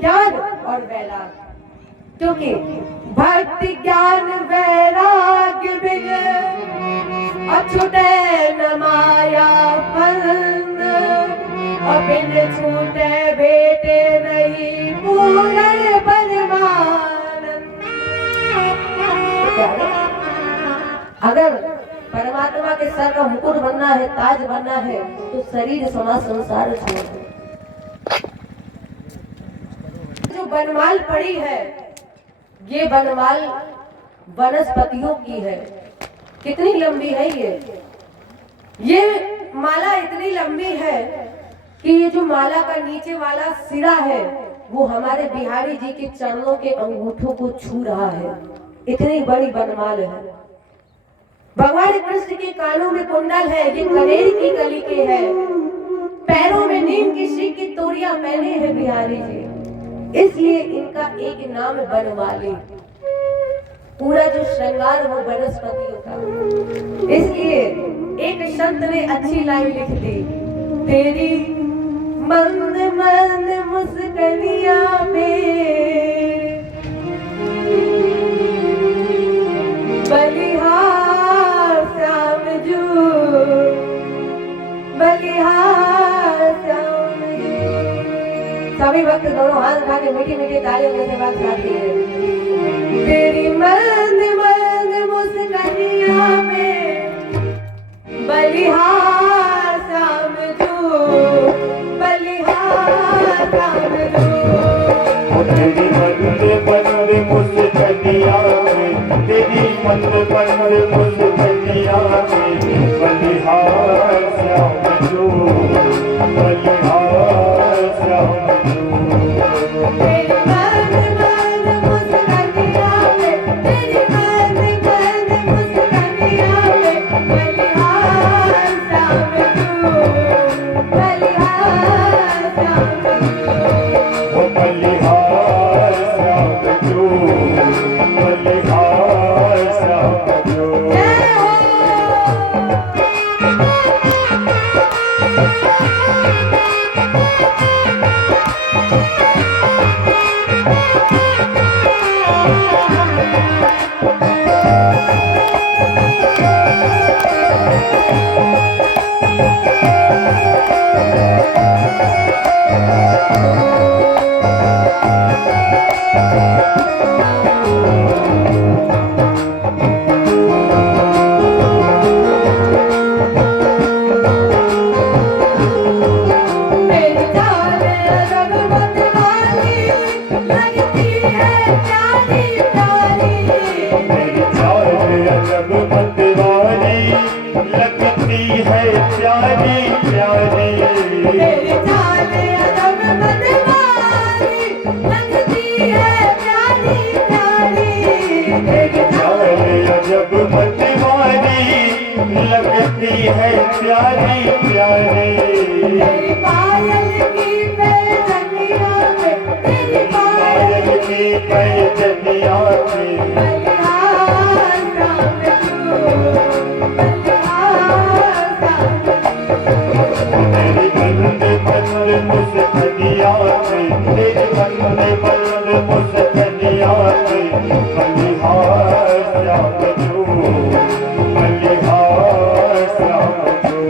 ज्ञान और वैराग्य, क्योंकि भक्ति ज्ञान वैराग्य बिन अछूटे न माया फल, और बिन छूटे बेटे नहीं पूर्ण परमानंद। अगर परमात्मा के सर का मुकुट बनना है, ताज बनना है, तो शरीर समाज संसार छोड़ दो। जो बनमाल पड़ी है, ये बनमाल वनस्पतियों की है। कितनी लंबी है ये माला इतनी लंबी है कि ये जो माला का नीचे वाला सिरा है वो हमारे बिहारी जी के चरणों के अंगूठों को छू रहा है। इतनी बड़ी बनमाल है। भगवान कृष्ण के कानों में कुंडल है, ये कनेर की कली के है। पैरों में नीम की शीख की तोड़ियां पहने हैं बिहारी जी, इसलिए इनका एक नाम बनमाली। पूरा जो श्रृंगार वो वनस्पतियों का। इसलिए एक संत ने अच्छी लाइन लिख दी, तेरी मंद मंद मुस्कनिया में बलिहार श्याम जू, बलिहार श्याम जू। सभी भक्त दोनों हाथ उठा के मीठी मीठी तालियों के सेवा करती है। तेरी मंद मंद मुस्कनिया में बलिहार श्याम जू, बलिहार श्याम जू। तेरी मंद मंद मुस्कनिया में, तेरी मंद मंद मुस्कनिया में बलिहार श्याम जू, बलिहार श्याम जू। तेरी मंद मंद मुस्कनिया में, तेरी मंद मंद मुस्कनिया में बलिहार श्याम जू, बलिहार श्याम जू। वो बलिहार श्याम जू, बलिहार श्याम जू। जय हो। मेरी जान रघुपति वाली लगती है प्यारी प्यारी। मेरी जान अजब मतवाली लगती है प्यारी प्यारी। मेरी जान रघुपति वाली लगती है प्यारी प्यारी। मेरी जान अजब मतवाली लगती है प्यारी प्यारी। तेरी पायल की पैजनिया में, तेरी पायल पायल की पैजनिया में बलिहार श्याम जू, बलिहार श्याम जू। तेरी बंद बंद मुस्कनिया में, तेरी बंद बंद मुस्कनिया में बलिहार श्याम जू, बलिहार श्याम जू।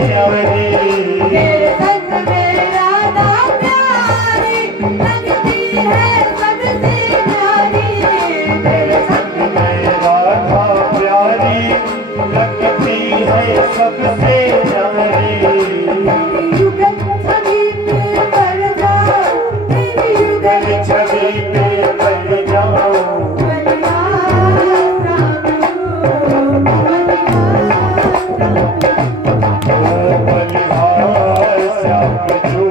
न्यारी तेरे संग में राधा प्यारी लगती है सबसे न्यारी। तेरे संग में राधा प्यारी लगती है सबसे न्यारी। युगल छवि पे पड़ जाऊं, तेरी युगल छवि पे पड़ जाऊं, बलिया राम जो, बलिहार श्याम जो,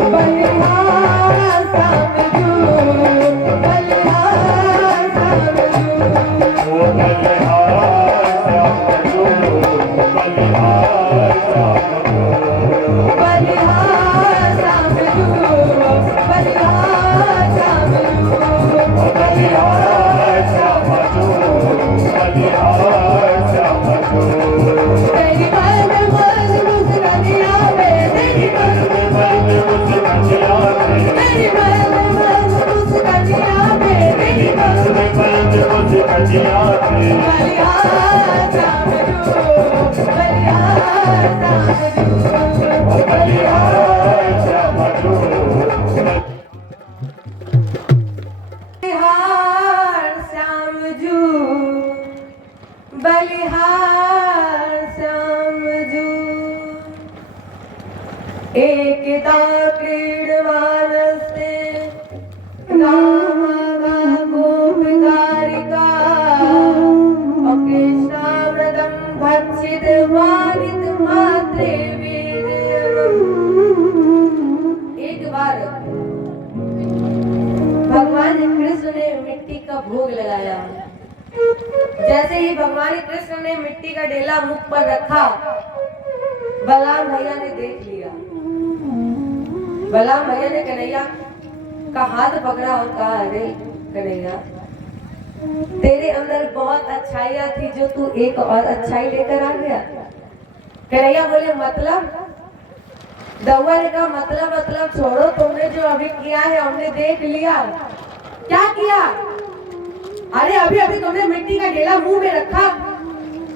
बलिहार श्याम जो, बलिहार राम जो, बलिहार राम जो। ओ बलिहार श्याम जो, बलिहार श्याम जो। बलिहार राम जो, बलिहार राम जो। बलिहार श्याम जो, बलिहार श्याम जो। तेरी मन मन मुस्कानिया में, तेरी मन मन मुस्कानिया में, तेरी मन मन मुस्कानिया में, तेरी मन मन मुस्कानिया में। बलिहार राम जो, बलिहार राम जो। बलिहार श्याम जो, बलिहार श्याम जू, बलिहार श्याम जू। एकता क्रीडमानस्ते रामः गोपिकारिका कृष्णामृतं भक्षितवानित मात्रे वीर्यम्। एक बार भगवान कृष्ण ने मिट्टी का भोग लगाया। जैसे ही भगवान कृष्ण ने मिट्टी का ढेला मुख पर रखा, बलराम भैया ने देख लिया। बलराम भैया ने कन्हैया का हाथ पकड़ा और कहा, अरे कन्हैया, तेरे अंदर बहुत अच्छाइयाँ थी जो तू एक और अच्छाई लेकर आ गया। कन्हैया बोले मतलब? दौआ ने कहा मतलब छोड़ो, तुमने जो अभी किया है हमने देख लिया। क्या किया? अरे अभी अभी तुमने मिट्टी का ढेला मुंह में रखा,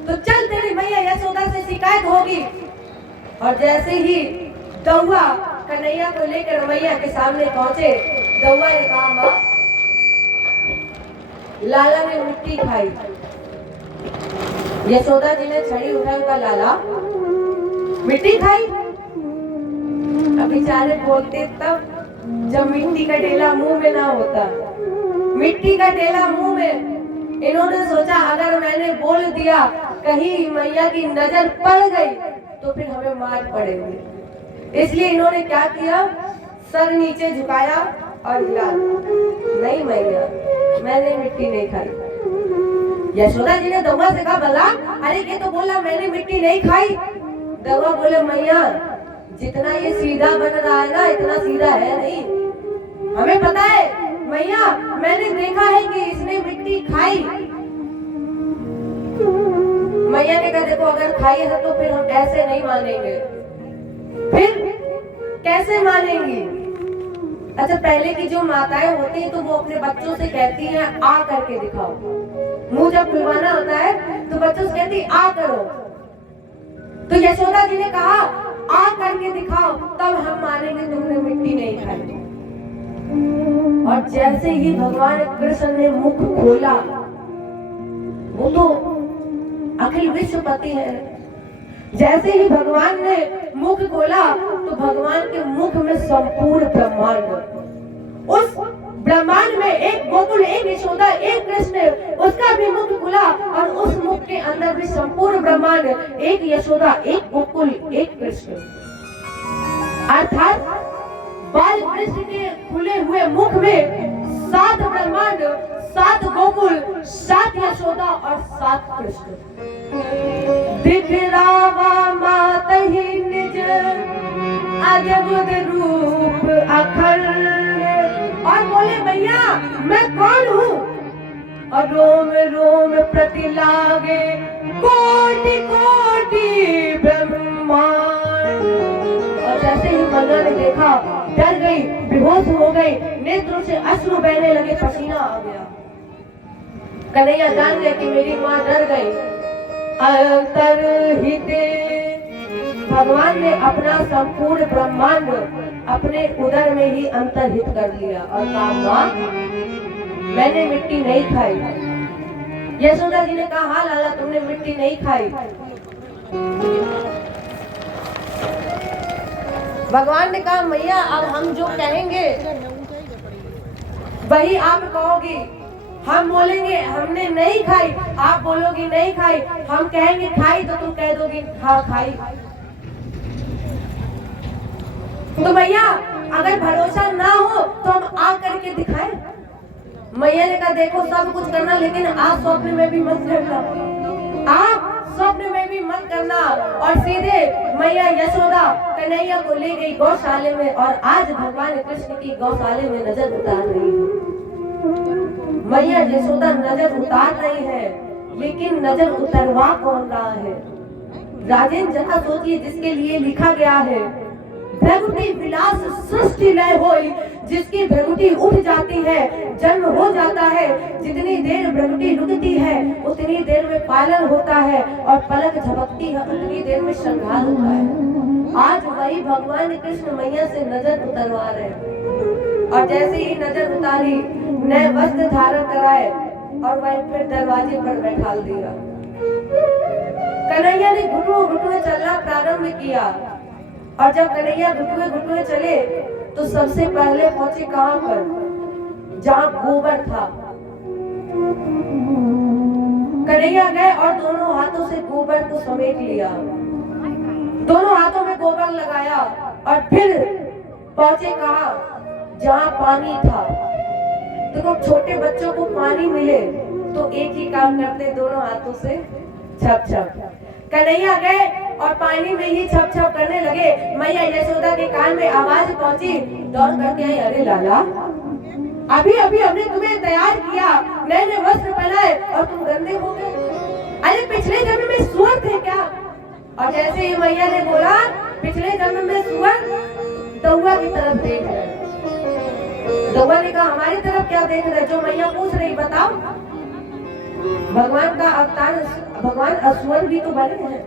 तो चल तेरी मैया यशोदा से शिकायत होगी। और जैसे ही दौआ कन्हैया को लेकर मैया के सामने पहुंचे, दौआ ने कहा, माँ, लाला ने मिट्टी खाई। यशोदा जी ने छड़ी उठाई, उनका लाला मिट्टी खाई। अब बेचारे बोलते तब जब मिट्टी का ढेला मुंह में ना होता। मिट्टी का ढेला मुंह में, इन्होंने सोचा अगर मैंने बोल दिया कहीं मैया की नजर पड़ गई तो फिर हमें मार पड़ेगी। इसलिए इन्होंने क्या किया, सर नीचे झुकाया और हिला, नहीं मैया, मैंने मिट्टी नहीं खाई। यशोदा जी ने दौआ से कहा, भला अरे ये तो बोला मैंने मिट्टी नहीं खाई। दौआ बोले, मैया जितना ये सीधा बन रहा है ना, इतना सीधा है नहीं, हमें पता है मैया, मैंने देखा है कि इसने मिट्टी खाई। मैया ने कहा, देखो अगर खाई है तो फिर हम ऐसे नहीं मानेंगे। फिर कैसे मानेंगी? अच्छा, पहले की जो माताएं होती हैं तो वो अपने बच्चों से कहती हैं आ करके दिखाओ। मुंह जब खुलवाना होता है तो बच्चों से कहती आ करो। तो यशोदा जी ने कहा आ करके दिखाओ, तब हम मानेंगे तुमने मिट्टी नहीं खाई। और जैसे ही भगवान कृष्ण ने मुख खोला, वो तो अखिल विश्वपति है, जैसे ही भगवान ने मुख खोला तो भगवान के मुख में संपूर्ण ब्रह्मांड, उस ब्रह्मांड में एक गोकुल, एक यशोदा, एक कृष्ण, उसका भी मुख खुला और उस मुख के अंदर भी संपूर्ण ब्रह्मांड, एक यशोदा, एक गोकुल, एक कृष्ण। अर्थात बाल कृष्ण के खुले हुए मुख में 7 ब्रह्मांड, 7 गोकुल, 7 यशोदा और 7 कृष्ण। दिखरावा मात ही निज अद्भुत रूप अखंड। और बोले भैया मैं कौन हूँ? और रोम रोम प्रति लागे कोटि कोटि ब्रह्मांड। और जैसे ही गंगा ने देखा, डर गई, बेहोश हो गई, नेत्रों से अश्रु बहने लगे, पसीना आ गया। कन्हैया जान गए कि मेरी माँ डर गई। अंतर्हिते भगवान ने अपना संपूर्ण ब्रह्मांड अपने उदर में ही अंतर्हित कर लिया और कहा माँ मैंने मिट्टी नहीं खाई। यशोदा जी ने कहा हाँ लाला तुमने मिट्टी नहीं खाई। भगवान ने कहा मैया अब हम जो कहेंगे वही आप कहोगी। हम बोलेंगे हमने नहीं खाई, आप बोलोगी नहीं खाई। हम कहेंगे खाई तो तुम कह दोगी हाँ खाई। तो मैया अगर भरोसा ना हो तो हम आ करके दिखाएं। मैया ने कहा देखो सब कुछ करना लेकिन आप स्वप्न में भी मत करना, आप स्वप्न में भी मत करना। और सीधे मैया यशोदा कन्हैया को ले गई गौशाले में और आज भगवान कृष्ण की गौशाले में नजर उतार रही है। मैया यशोदा नजर उतार रही है लेकिन नजर उतरवा कौन रहा है? राजेंद्र जरा सोचिए जिसके लिए लिखा गया है भ्रगुटी विलास सृष्टि लय होई, जिसकी भ्रगुटी उठ जाती है जन्म हो जाता है। जितनी देर भ्रगुटी रुकती है उतनी देर में पालन होता है और पलक झपकती है उतनी देर में श्रृंगार होता है। आज वही भगवान कृष्ण मैया से नजर उतरवा रहे हैं और जैसे ही नजर उतारी नए वस्त्र धारण कराए और वह फिर दरवाजे पर बैठा दिया। कन्हैया ने घुटुए घुटुए चलना प्रारंभ किया और जब कन्हैया घुटुए घुटुए चले तो सबसे पहले पहुंचे कहां पर? जहां गोबर था। कन्हैया गए और दोनों हाथों से गोबर को समेट लिया, दोनों हाथों में गोबर लगाया और फिर पहुंचे कहां? जहां पानी था। देखो छोटे बच्चों को पानी मिले तो एक ही काम करते दोनों हाथों से छप छप। कन्हैया गए और पानी में ही छप छप करने लगे। मैया यशोदा के कान में आवाज पहुंची, दौड़ करके आई, अरे लाला अभी अभी हमने तुम्हें तैयार किया, नए नए वस्त्र पहनाए और तुम गंदे हो गए। अरे पिछले जन्म में सुअर थे क्या? और जैसे ही मैया ने बोला पिछले जन्म में सुअर, दौआ की तरफ देख रहे। दौआ ने कहा हमारी तरफ क्या देख रहे? जो मैया पूछ रही बताओ। भगवान का अवतार भगवान असुर भी तो बने हैं।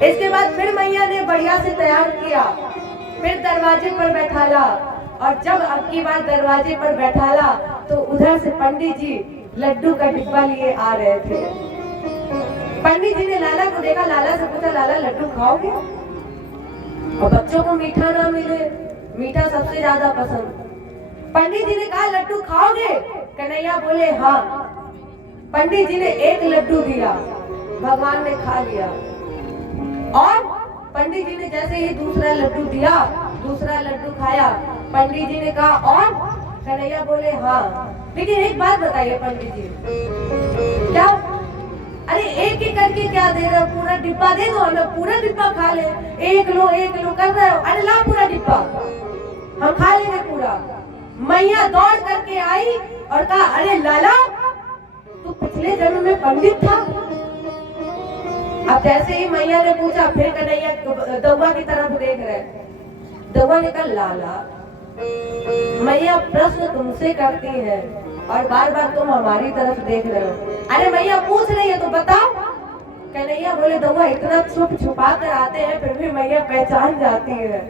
इसके बाद फिर मैया ने बढ़िया से तैयार किया, फिर दरवाजे पर बैठाला और जब अब की बार दरवाजे पर बैठाला तो उधर से पंडित जी लड्डू का डिब्बा लिए आ रहे थे। पंडित जी ने लाला को देखा, लाला से पूछा लाला लड्डू खाओगे? और बच्चों को मीठा ना मिले, मीठा सबसे ज्यादा पसंद। पंडित जी ने कहा लड्डू खाओगे? कन्हैया बोले हाँ। पंडित जी ने एक लड्डू दिया, भगवान ने खा लिया और पंडित जी ने जैसे ही दूसरा लड्डू दिया, दूसरा लड्डू खाया। पंडित जी ने कहा और? कन्हैया बोले हाँ। लेकिन एक बात बताइए पंडित जी, क्या? अरे एक ही करके क्या दे रहे हो? पूरा डिब्बा दे दो, हम पूरा डिब्बा खा ले। एक लो कर रहे हो, अरे ला पूरा डिब्बा, हम खा लेंगे पूरा। मैया दौड़ करके आई और कहा अरे लाला तू पिछले जन्म में पंडित था। अब जैसे ही मैया ने पूछा फिर कन्हैया दौआ की तरफ देख रहे। दौआ ने कहा लाला मैया प्रश्न तुमसे करती है और बार बार तुम हमारी तरफ देख रहे हो। अरे मैया पूछ रही है तो बताओ। कन्हैया बोले दौआ इतना छुपा कर आते हैं फिर भी मैया पहचान जाती है।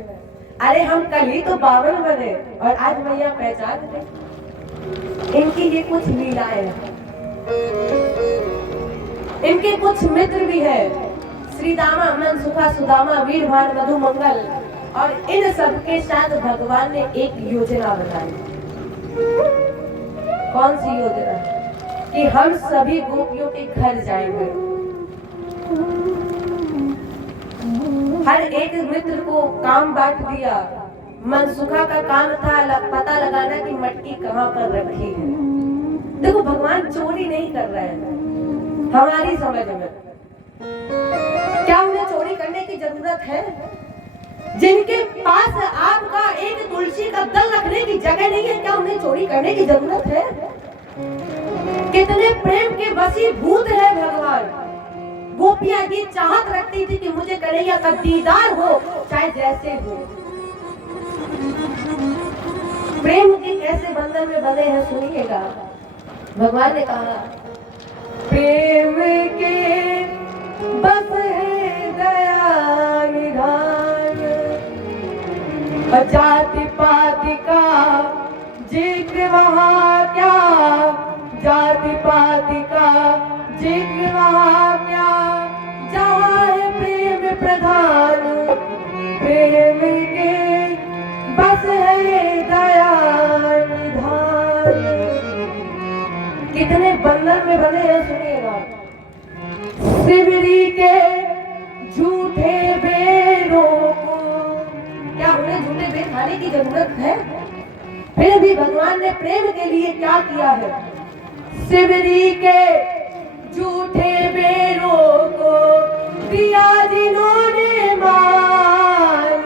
अरे हम कल ही तो 52 बने और आज मैया पहचान गई। इनकी ये कुछ लीलाएं हैं। इनके कुछ मित्र भी है, श्रीदामा, मनसुखा, सुदामा, वीरभान, मधुमंगल, और इन सब के साथ भगवान ने एक योजना बनाई। कौन सी योजना? कि हम सभी गोपियों के घर जाएंगे। हर एक मित्र को काम बांट दिया। मनसुखा का काम था पता लगाना कि मटकी कहाँ पर रखी है। देखो भगवान चोरी नहीं कर रहे हैं हमारी समझ में। क्या उन्हें चोरी करने की जरूरत है? जिनके पास आपका एक तुलसी का दल रखने की जगह नहीं है, क्या उन्हें चोरी करने की जरूरत है? कितने प्रेम के वशीभूत है भगवान। गोपियां ये चाहत रखती थी कि मुझे कन्हैया का दीदार हो, चाहे जैसे हो। प्रेम के कैसे बंधन में बंधे हैं सुनिएगा। भगवान ने कहा प्रेम के बस है दया निधान, जाति पाति का जिक्र वहाँ क्या, जाति पाति का जिक्र वहाँ क्या, जहाँ है प्रेम प्रधान, प्रेम के बस है दया निधान। कितने बंधन में बंधे हैं सुनिएगा। शिवरी के झूठे बेरों को, क्या उन्हें झूठे बेर खाने की जरूरत है? फिर भी भगवान ने प्रेम के लिए क्या किया है? शिवरी के झूठे बेरों को दिया जिन्होंने मान,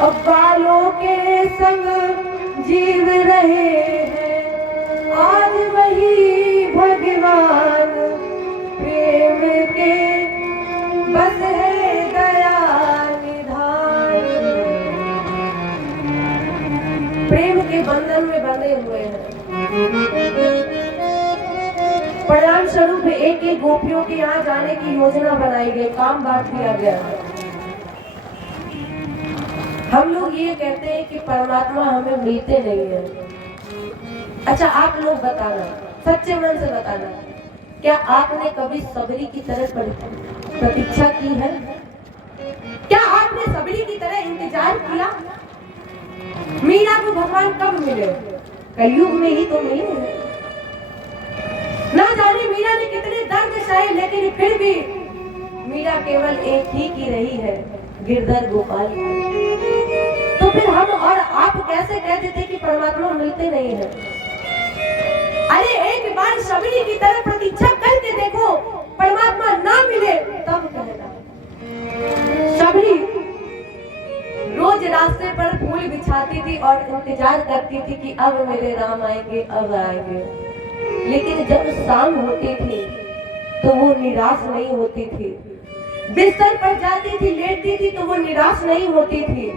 अब बालों के संग जीव रहे हैं आज वही भगवान, प्रेम के बस है दया निधान। प्रेम के बंधन में बंधे हुए हैं। परिणाम स्वरूप एक एक गोपियों के यहाँ जाने की योजना बनाई गई, काम बांट दिया गया। हम लोग ये कहते हैं कि परमात्मा हमें मिलते नहीं है। अच्छा आप लोग बताना, सच्चे मन से बताना, क्या आपने कभी सबरी की तरह प्रतीक्षा की है? क्या आपने सबरी की तरह इंतजार किया? मीरा को भगवान कब मिले? कलयुग में ही तो मिले हैं। ना जाने मीरा ने कितने दर्द सहे, लेकिन फिर भी मीरा केवल एक ही की रही है, गिरधर गोपाल। तो फिर हम और आप कैसे कहते थे कि परमात्मा मिलते नहीं है? अरे एक बार सबरी की तरह प्रतीक्षा करके देखो, परमात्मा ना मिले तब कहना। सबरी रोज रास्ते पर फूल बिछाती थी और इंतजार करती थी कि अब मेरे राम आएंगे, अब आएंगे। लेकिन जब शाम होती थी तो वो निराश नहीं होती थी। बिस्तर पर जाती थी, लेटती थी तो वो निराश नहीं होती थी,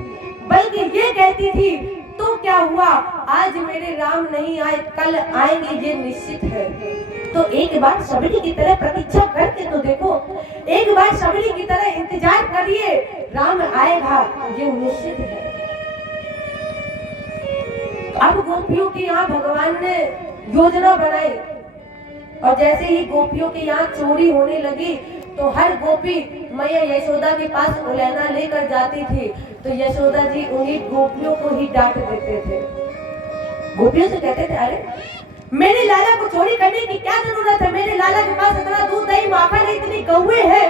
बल्कि ये कहती थी तो क्या हुआ, आज मेरे राम नहीं आए, कल आएंगे ये निश्चित है। तो एक बार सबरी की तरह प्रतीक्षा करके तो देखो, एक बार सबरी की तरह इंतजार करिए, राम आएगा ये निश्चित है। अब गोपियों की यहाँ भगवान ने योजना बनाई, और जैसे ही गोपियों के यहाँ चोरी होने लगी तो हर गोपी मैया यशोदा के पास उलैना लेकर जाती थी, तो यशोदा जी उन्हीं गोपियों को ही डांट देते थे। गोपियों से कहते थे, अरे मेरे लाला को चोरी करने की क्या जरूरत है? मेरे लाला के पास इतना दूध दही माखन है, इतनी कौवे है।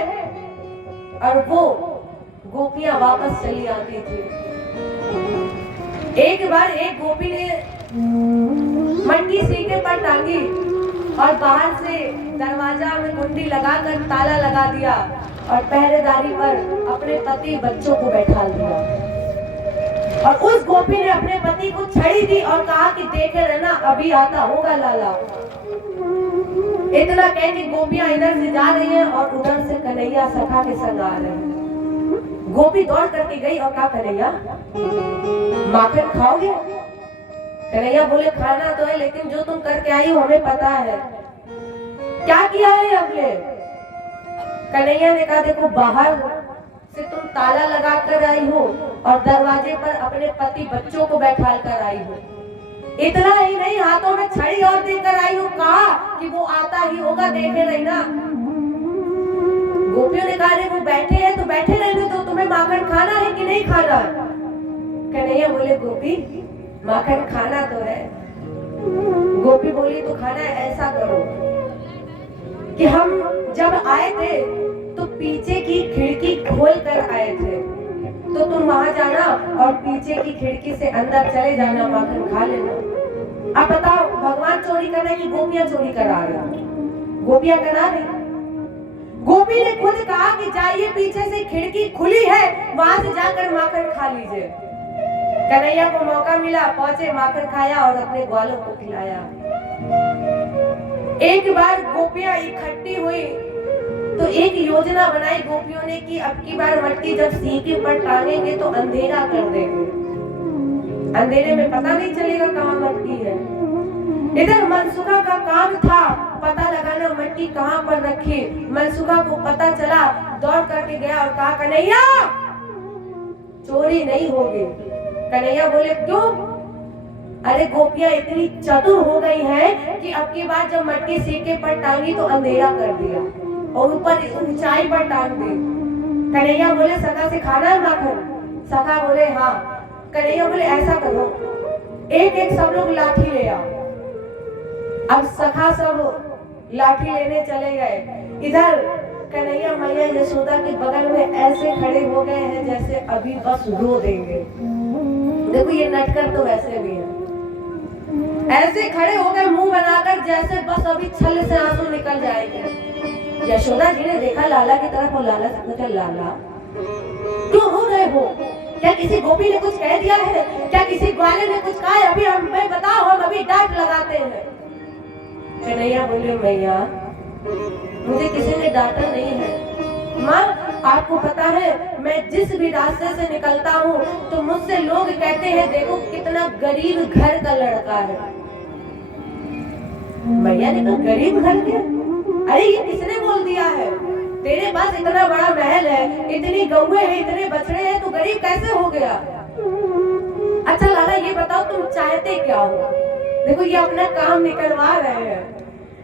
और वो गोपियां वापस चली आती थी। एक बार एक गोपी ने मटकी सीके पर टांगी और बाहर से दरवाजा में कुंडी लगाकर ताला लगा दिया और पहरेदारी पर अपने पति बच्चों को बैठा दिया। और उस गोपी ने अपने पति को छड़ी दी और कहा कि देखे रहना, अभी आता होगा लाला। इतना कह के गोपियां इधर से जा रही हैं और उधर से कन्हैया सखा के संग आ रहे हैं। गोपी दौड़ करके गई और कहा, कन्हैया माखन खाओगे? कन्हैया बोले, खाना तो है, लेकिन जो तुम करके आई हो हमें पता है। क्या किया है आपने? कन्हैया ने कहा, देखो बाहर से तुम ताला लगा कर आई हो और दरवाजे पर अपने पति बच्चों को बैठा कर आई हो। इतना ही नहीं, हाथों में छड़ी और देकर आई हो, कहा कि वो आता ही होगा, देखे रहना। गोपियों ने कहा, वो बैठे हैं तो बैठे रहने दो, तुम्हें माखन खाना है कि नहीं खाना? कन्हैया बोले, गोपी माखन खाना तो है। गोपी बोली, तो खाना है, ऐसा करो कि हम जब आए थे तो पीछे की खिड़की खोल कर आए थे, तो तुम वहां जाना और पीछे की खिड़की से अंदर चले जाना, माखन खा लेना। अब बताओ, भगवान चोरी कर रहे कि गोपियां चोरी करा रही? गोपियां करा रही। गोपी ने खुद कहा कि जाइए, पीछे से खिड़की खुली है, वहां से जाकर माखन खा लीजिए। कन्हैया को मौका मिला, पहुंचे, माखन खाया और अपने ग्वालों को खिलाया। एक बार गोपियां इकट्ठी हुई तो एक योजना बनाई गोपियों ने कि अब की बार मटकी जब सीके पर टांगेंगे तो अंधेरा कर देंगे, अंधेरे में पता नहीं चलेगा कहाँ मटकी है। इधर मनसुखा का काम था पता लगाना मटकी कहाँ पर रखी। मनसुखा को पता चला, दौड़ करके गया और कहा कन्हैया चोरी नहीं होगी। कन्हैया बोले क्यों? अरे गोपियां इतनी चतुर हो गई हैं कि अब की बार जब मटकी सीके पर टांगी तो अंधेरा कर दिया और ऊपर ऊंचाई पर टांग दी। कन्हैया बोले सखा से खाना है माखन? सखा बोले हाँ। कन्हैया बोले ऐसा करो, एक एक सब लोग लाठी ले आओ। अब सखा सब लाठी लेने चले गए। इधर कन्हैया मैया यशोदा के बगल में ऐसे खड़े हो गए हैं जैसे अभी बस रो देंगे। देखो ये नटकर तो वैसे भी है, ऐसे खड़े हो गए मुंह बनाकर जैसे बस अभी छल से आंसू निकल जाएंगे। यशोदा जी ने देखा लाला की तरफ और लाला से पूछा लाला क्यों रो रहे हो? क्या किसी गोपी ने कुछ कह दिया है? क्या किसी ग्वाले ने कुछ कहा है? अभी हमें बताओ, हम अभी डांट लगाते हैं। कन्हैया बोले मैया मुझे किसी ने डांटा नहीं है। माँ आपको पता है मैं जिस भी रास्ते से निकलता हूँ तो मुझसे लोग कहते हैं देखो कितना गरीब घर का लड़का है। मैया ने कहा गरीब घर के? अरे ये किसने बोल दिया है? तेरे पास इतना बड़ा महल है, इतनी गौएं हैं, इतने बछड़े हैं, तो गरीब कैसे हो गया? अच्छा लाला ये बताओ तुम चाहते क्या हो? देखो ये अपना काम निकलवा रहे हैं।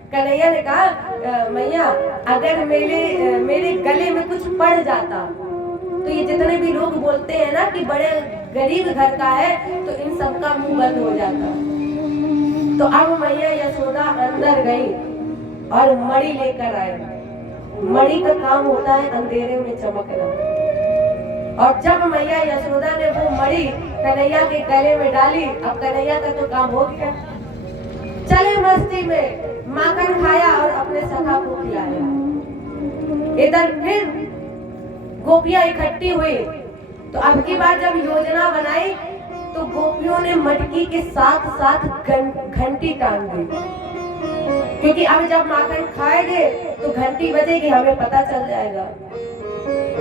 कन्हैया ने कहा मैया अगर मेरे गले में कुछ पड़ जाता तो ये जितने भी लोग बोलते हैं ना कि बड़े गरीब घर का है तो इन सबका मुंह बंद हो जाता। तो अब मैया यशोदा अंदर गई और मणि लेकर आए। मणि का काम होता है अंधेरे में चमकना। और जब मैया यशोदा ने वो मणि कन्हैया के गले में डाली, अब कन्हैया का तो काम हो गया। चले मस्ती में, माखन खाया और अपने सखा को खिलाया। इधर फिर गोपियां इकट्ठी हुई तो अब की बार जब योजना बनाई तो गोपियों ने मटकी के साथ साथ घंटी टांग दी, क्योंकि अब जब माखन खाएंगे तो घंटी बजेगी, हमें पता चल जाएगा।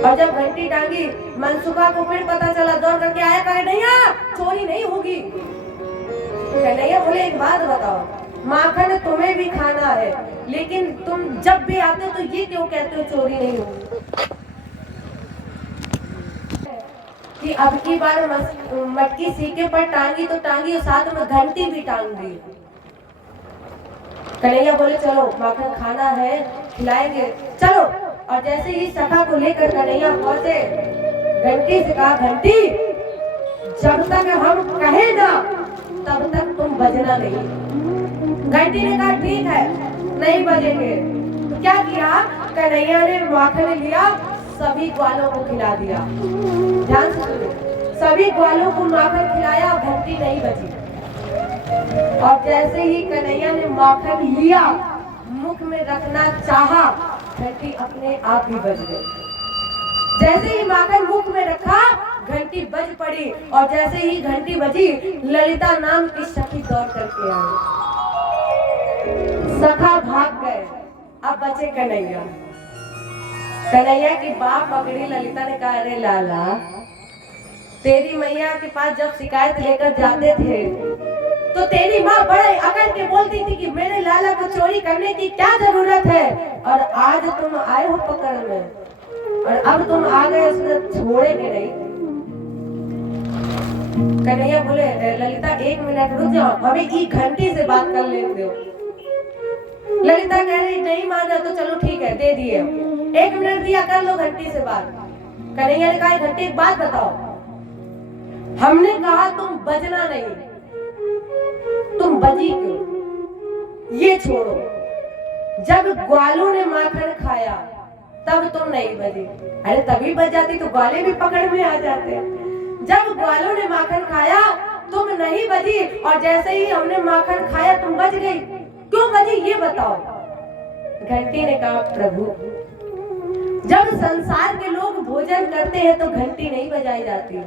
और जब घंटी टांगी मनसुखा को फिर पता चला, दौड़ करके आया कन्हैया चोरी नहीं होगी। कन्हैया बोले एक बात बताओ, माखन तुम्हें भी खाना है लेकिन तुम जब भी आते हो तो ये क्यों कहते हो चोरी नहीं होगी? कि अब की बार मटकी सीके पर टांगी तो टांगी और साथ में घंटी भी टांग दी। कन्हैया बोले चलो माखन खाना है खिलाएंगे चलो। और जैसे ही सखा को लेकर कन्हैया पहुंचे, घंटी से कहा घंटी जब तक हम कहे ना तब तक तुम बजना नहीं। घंटी ने कहा ठीक है नहीं बजेंगे। तो क्या किया कन्हैया ने माखन लिया, सभी ग्वालों को खिला दिया। ध्यान से सुनिए, सभी ग्वालों को माखन खिलाया, घंटी नहीं बजी। और जैसे ही कन्हैया ने माखन लिया मुख में रखना चाहा, घंटी अपने आप ही बज गई। जैसे ही माखन मुख में रखा घंटी बज पड़ी और जैसे ही घंटी बजी ललिता नाम की सखी दौड़ करके आई। सखा भाग गए, अब बचे कन्हैया। कन्हैया की बाप पकड़ी, ललिता ने कहा अरे लाला तेरी मैया के पास जब शिकायत लेकर जाते थे तो तेरी माँ बड़े अकड़ के बोलती थी कि मेरे लाला को चोरी करने की क्या जरूरत है, और आज तुम आए हो पकड़ में और अब तुम आ गए उसने छोड़ेंगे नहीं। कन्हैया बोले ललिता एक मिनट रुक जाओ, हमें एक घंटी से बात कर लेने दो। ललिता कह रही नहीं माना तो चलो ठीक है दे दिए, 1 मिनट दिया कर लो घंटी से बात। कन्हैया ने कहा घंटी एक बात बताओ, हमने कहा तुम बजना नहीं, तुम बजी क्यों? ये छोड़ो, जब ग्वालों ने माखन खाया तब तुम नहीं बजी। अरे तभी बज जाती तो ग्वाले भी पकड़ में आ जाते। जब ग्वालों ने माखन खाया तुम नहीं बजी और जैसे ही हमने माखन खाया तुम बज गई, क्यों बजी ये बताओ। घंटी ने कहा प्रभु जब संसार के लोग भोजन करते हैं तो घंटी नहीं बजाई जाती।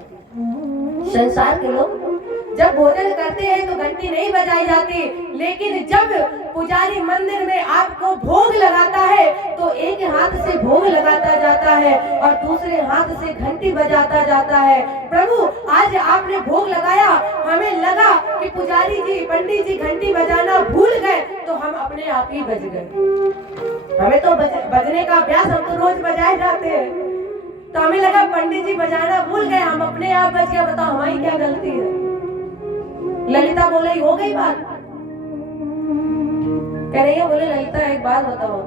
संसार के लोग जब भोजन करते हैं तो घंटी नहीं बजाई जाती, लेकिन जब पुजारी मंदिर में आपको भोग लगाता है तो एक हाथ से भोग लगाता जाता है और दूसरे हाथ से घंटी बजाता जाता है। प्रभु आज आपने भोग लगाया, हमें लगा कि पुजारी जी पंडित जी घंटी बजाना भूल गए तो हम अपने आप ही बज गए। हमें तो बजने का अभ्यास, हम तो रोज बजाए जाते हैं, तो हमें लगा पंडित जी बजाना भूल गए, हम अपने आप बज गए। बताओ हमारी क्या गलती है? ललिता बोले हो गई बात। कन्हैया बोले ललिता एक बात बताओ,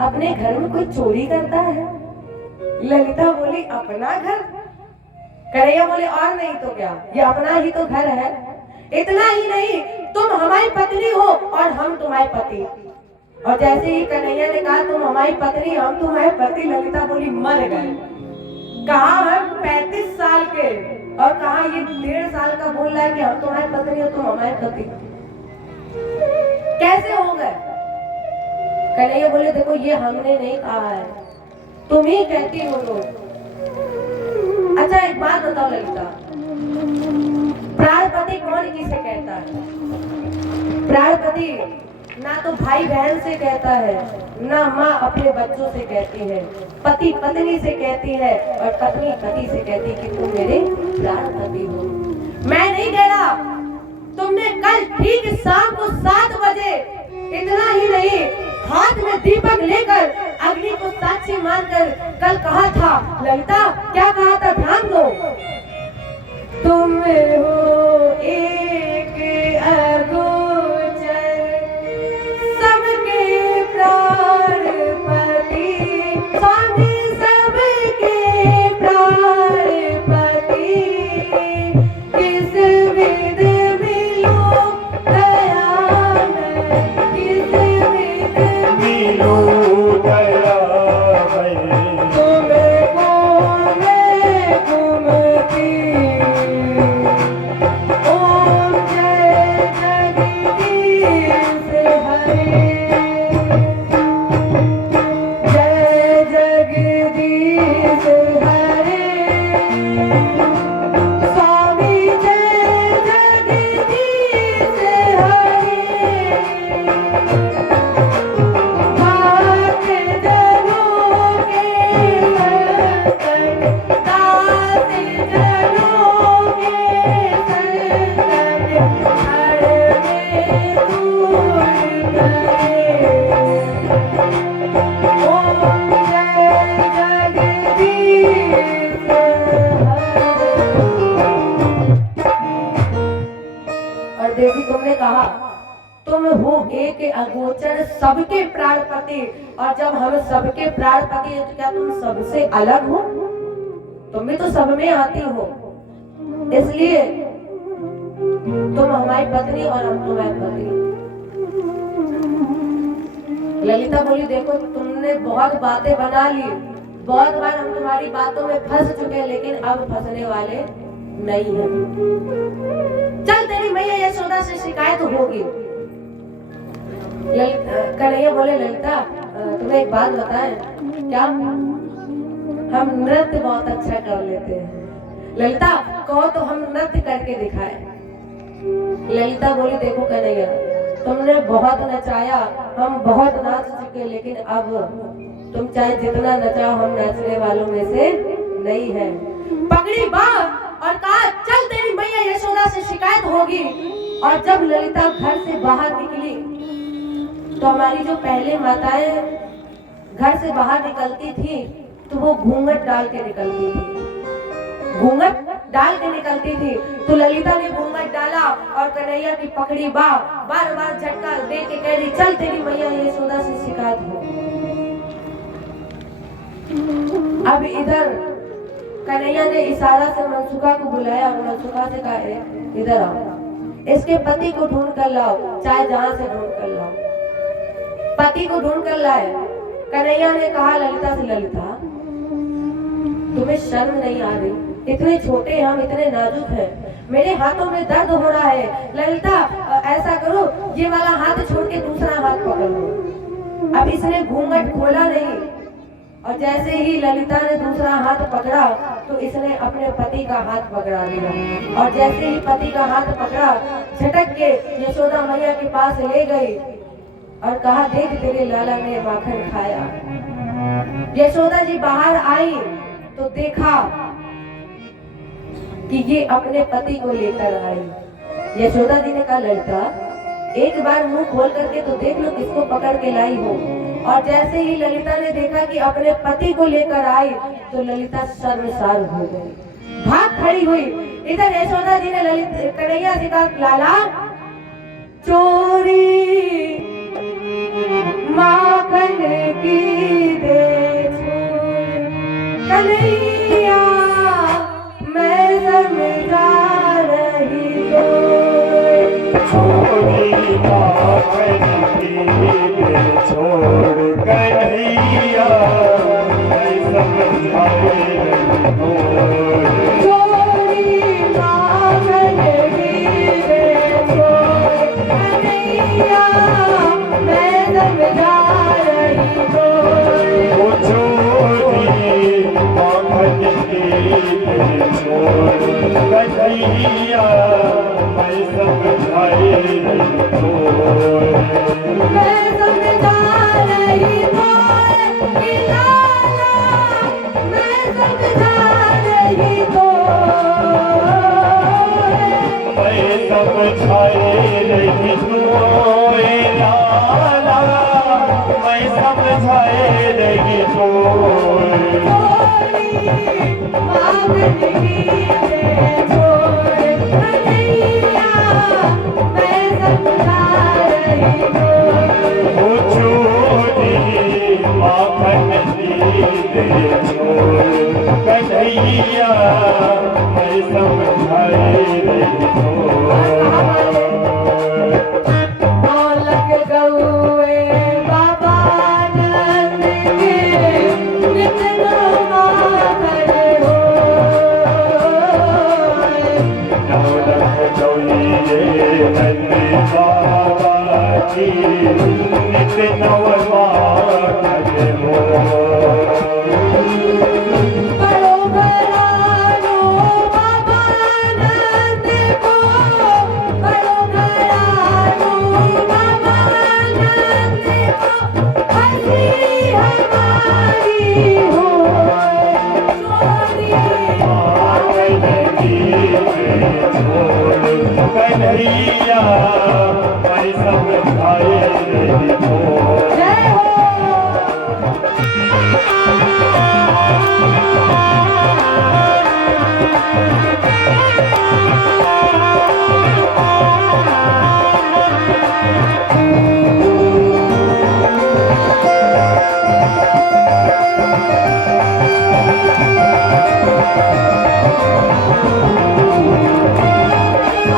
अपने घर में कोई चोरी करता है? ललिता बोली अपना घर? कन्हैया बोले और नहीं तो क्या, ये अपना ही तो घर है। इतना ही नहीं, तुम हमारी पत्नी हो और हम तुम्हारे पति। और जैसे ही कन्हैया ने कहा तुम हमारी पत्नी हम तुम्हारे पति, ललिता बोली मर गए। कहा हम 35 साल के और कहा ये 1.5 साल का बोल रहा है कि हम तुम्हारे पत्नी हो तुम हमारे पति, कैसे हो गए? कन्हैया बोले देखो ये हमने नहीं कहा है, तुम ही कहती हो लोग। अच्छा एक बात बताओ ललिता, प्राणपति कौन किसे कहता है? प्राणपति ना तो भाई बहन से कहता है, ना माँ अपने बच्चों से कहती है, पति पत्नी से कहती है और पत्नी पति से कहती है कि तुम मेरे प्राणपति हो। मैं नहीं कह रहा, तुमने कल ठीक शाम को 7 बजे, इतना ही नहीं हाथ में दीपक लेकर अग्नि को साक्षी मानकर कल कहा था, ललिता क्या कहा था ध्यान दो, तुम हो एक अगोचर सबके प्राणपति, स्वामी सबके प्राणपति, किस विध मिलो दया में, किस विध मिलो दया में, तुमको मैं घूमती, ओम जय जगदीश हरे, जय जगदीश हरे, स्वामी जय जगदीश हरे, भक्त जनों के संकट, दास जनों के संकट हरने दूर करे, ओम जय जगदीश हरे। और देवी तुमने कहा तुम हो एक अगोचर सबके प्राणपति, और जब हम सबके प्राणपति हैं तो क्या तुम सबसे अलग हो? तुम भी तो सब में आती हो, इसलिए तुम हमारी पत्नी और हम तुम्हारे पति। ललिता बोली देखो तुमने बहुत बातें बना ली, बहुत बार हम तुम्हारी बातों में फंस चुके हैं, लेकिन अब फंसने वाले नहीं है। चल तेरी मैया यशोदा से शिकायत होगी। कन्हैया बोले ललिता तुम्हें एक बात बताएं, क्या? हम नृत्य बहुत अच्छा कर लेते हैं। ललिता कहो तो हम नृत्य करके दिखाएं। ललिता बोली देखो कन्हैया तुमने बहुत नचाया, हम बहुत नाच चुके, लेकिन अब तुम चाहे जितना नचाओ हम नाचने वालों में से नहीं है। पकड़ी बात और कहा चल तेरी मैया यशोदा से शिकायत होगी। और जब ललिता घर से बाहर निकली तो हमारी जो पहले माताएं घर से बाहर निकलती थी तो वो घूंघट डाल के निकलती थी, घूंघट डाल के निकलती थी। तो ललिता ने घूंघट डाला और कन्हैया की पकड़ी बार बार झटका दे के कह रही चल तेरी मैया यशोदा से शिकायत हो। अब इधर कन्हैया ने इशारा से मनसुखा को बुलाया और मनसुखा से कहा इधर आओ, इसके पति को ढूंढ कर लाओ, चाहे जहां से ढूंढ कर लाओ। पति को ढूंढ कर लाए। कन्हैया ने कहा ललिता से ललिता तुम्हें शर्म नहीं आ रही? इतने छोटे हम, इतने नाजुक हैं, मेरे हाथों में दर्द हो रहा है। ललिता ऐसा करो ये वाला हाथ छोड़ के दूसरा हाथ पकड़ लो। अब इसने घूंघट खोला नहीं, और जैसे ही ललिता ने दूसरा हाथ पकड़ा तो इसने अपने पति का हाथ पकड़ा दिया। और जैसे ही पति का हाथ पकड़ा, झटक के यशोदा मैया के पास ले गई और कहा, देख तेरे लाला ने माखन खाया। यशोदा जी बाहर आई तो देखा कि ये अपने पति को लेकर आई। यशोदा जी ने कहा, ललिता एक बार मुंह खोल करके तो देख लो किसको पकड़ के लाई हो। और जैसे ही ललिता ने देखा कि अपने पति को लेकर आई तो ललिता शर्मसार हो गई, भाग खड़ी हुई। इधर यशोदा जी ने ललित कन्हैया जी का, लाला चोरी माखन की दे कन्हैया मैं समझा रही तो छोड़ी माखन की दे छोड़ कन्हैया मैं समझा रही तो चोरी माखन की दे छोड़ कन्हैया मैं समझा रही तो छोड़ी माखन की दे छोड़ कन्हैया मैं समझा रही तो मैं समझा रही तो कि लाला मैं समझा रही तो मैं समझाए रही तो लाला मैं समझाए रही तो माखन की दे छोड़ कन्हैया मैं समझा रही तो छोड़ी माखन की दे छोड़ कन्हैया मैं समझाए रही तो ढोलक गौए बाबा नंद के नित माखन हो ढोलक गौए नंद बाबा की नित नव माखन हो बड़ो घरानो बाबा नंद को, बड़ो घरानो बाबा नंद को, हंसी हमारी हो चोरी माखन की दे छोड़ कन्हैया मैं समझाए रही तो जय हो।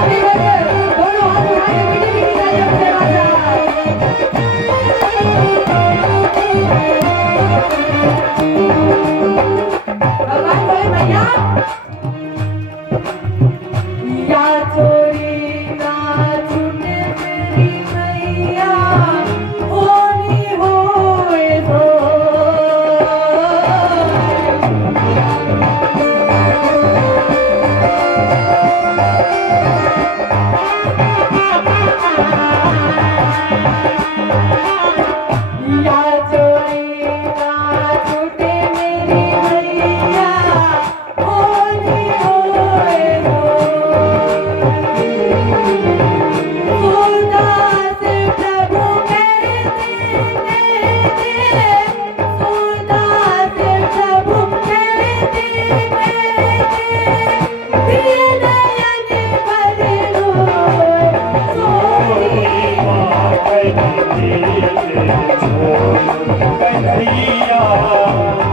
अभी बच्चे दोनों हाथ उठा के मीठी मीठी तालियों से भगवान बोले, मैया या चोरी ना छूटे मेरी मैया होनी होए तो या चोरी ना छूटे मेरी मैया होनी होए तो सूरदास प्रभु कहते सूरदास प्रभु कहते दिए नयन भर लो सोई माखन की दे छोड़ कन्हैया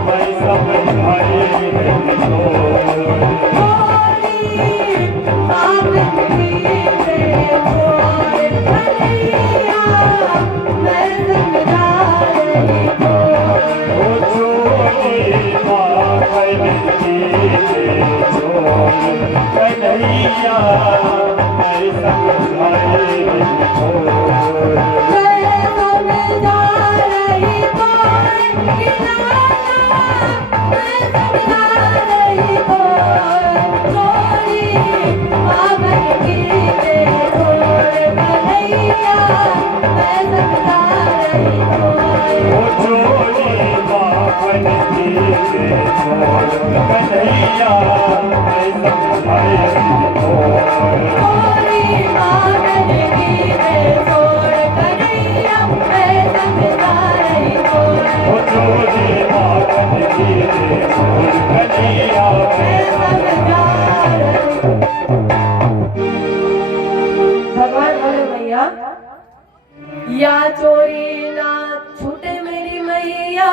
मैं समझाए रही तो छोड़ी माखन की दे छोड़ कन्हैया मैं समझाए रही तो मैं समझा रही तो कि लाला कन्हैया मैं समझाए थोड़ी मांगन की मैं छोड़ कन्हैया मैं समझा रही वो चोरी मागन की कन्हैया मैं समझा रही। भगवान बोले मैया या चोरी ना छूटे मेरी मैया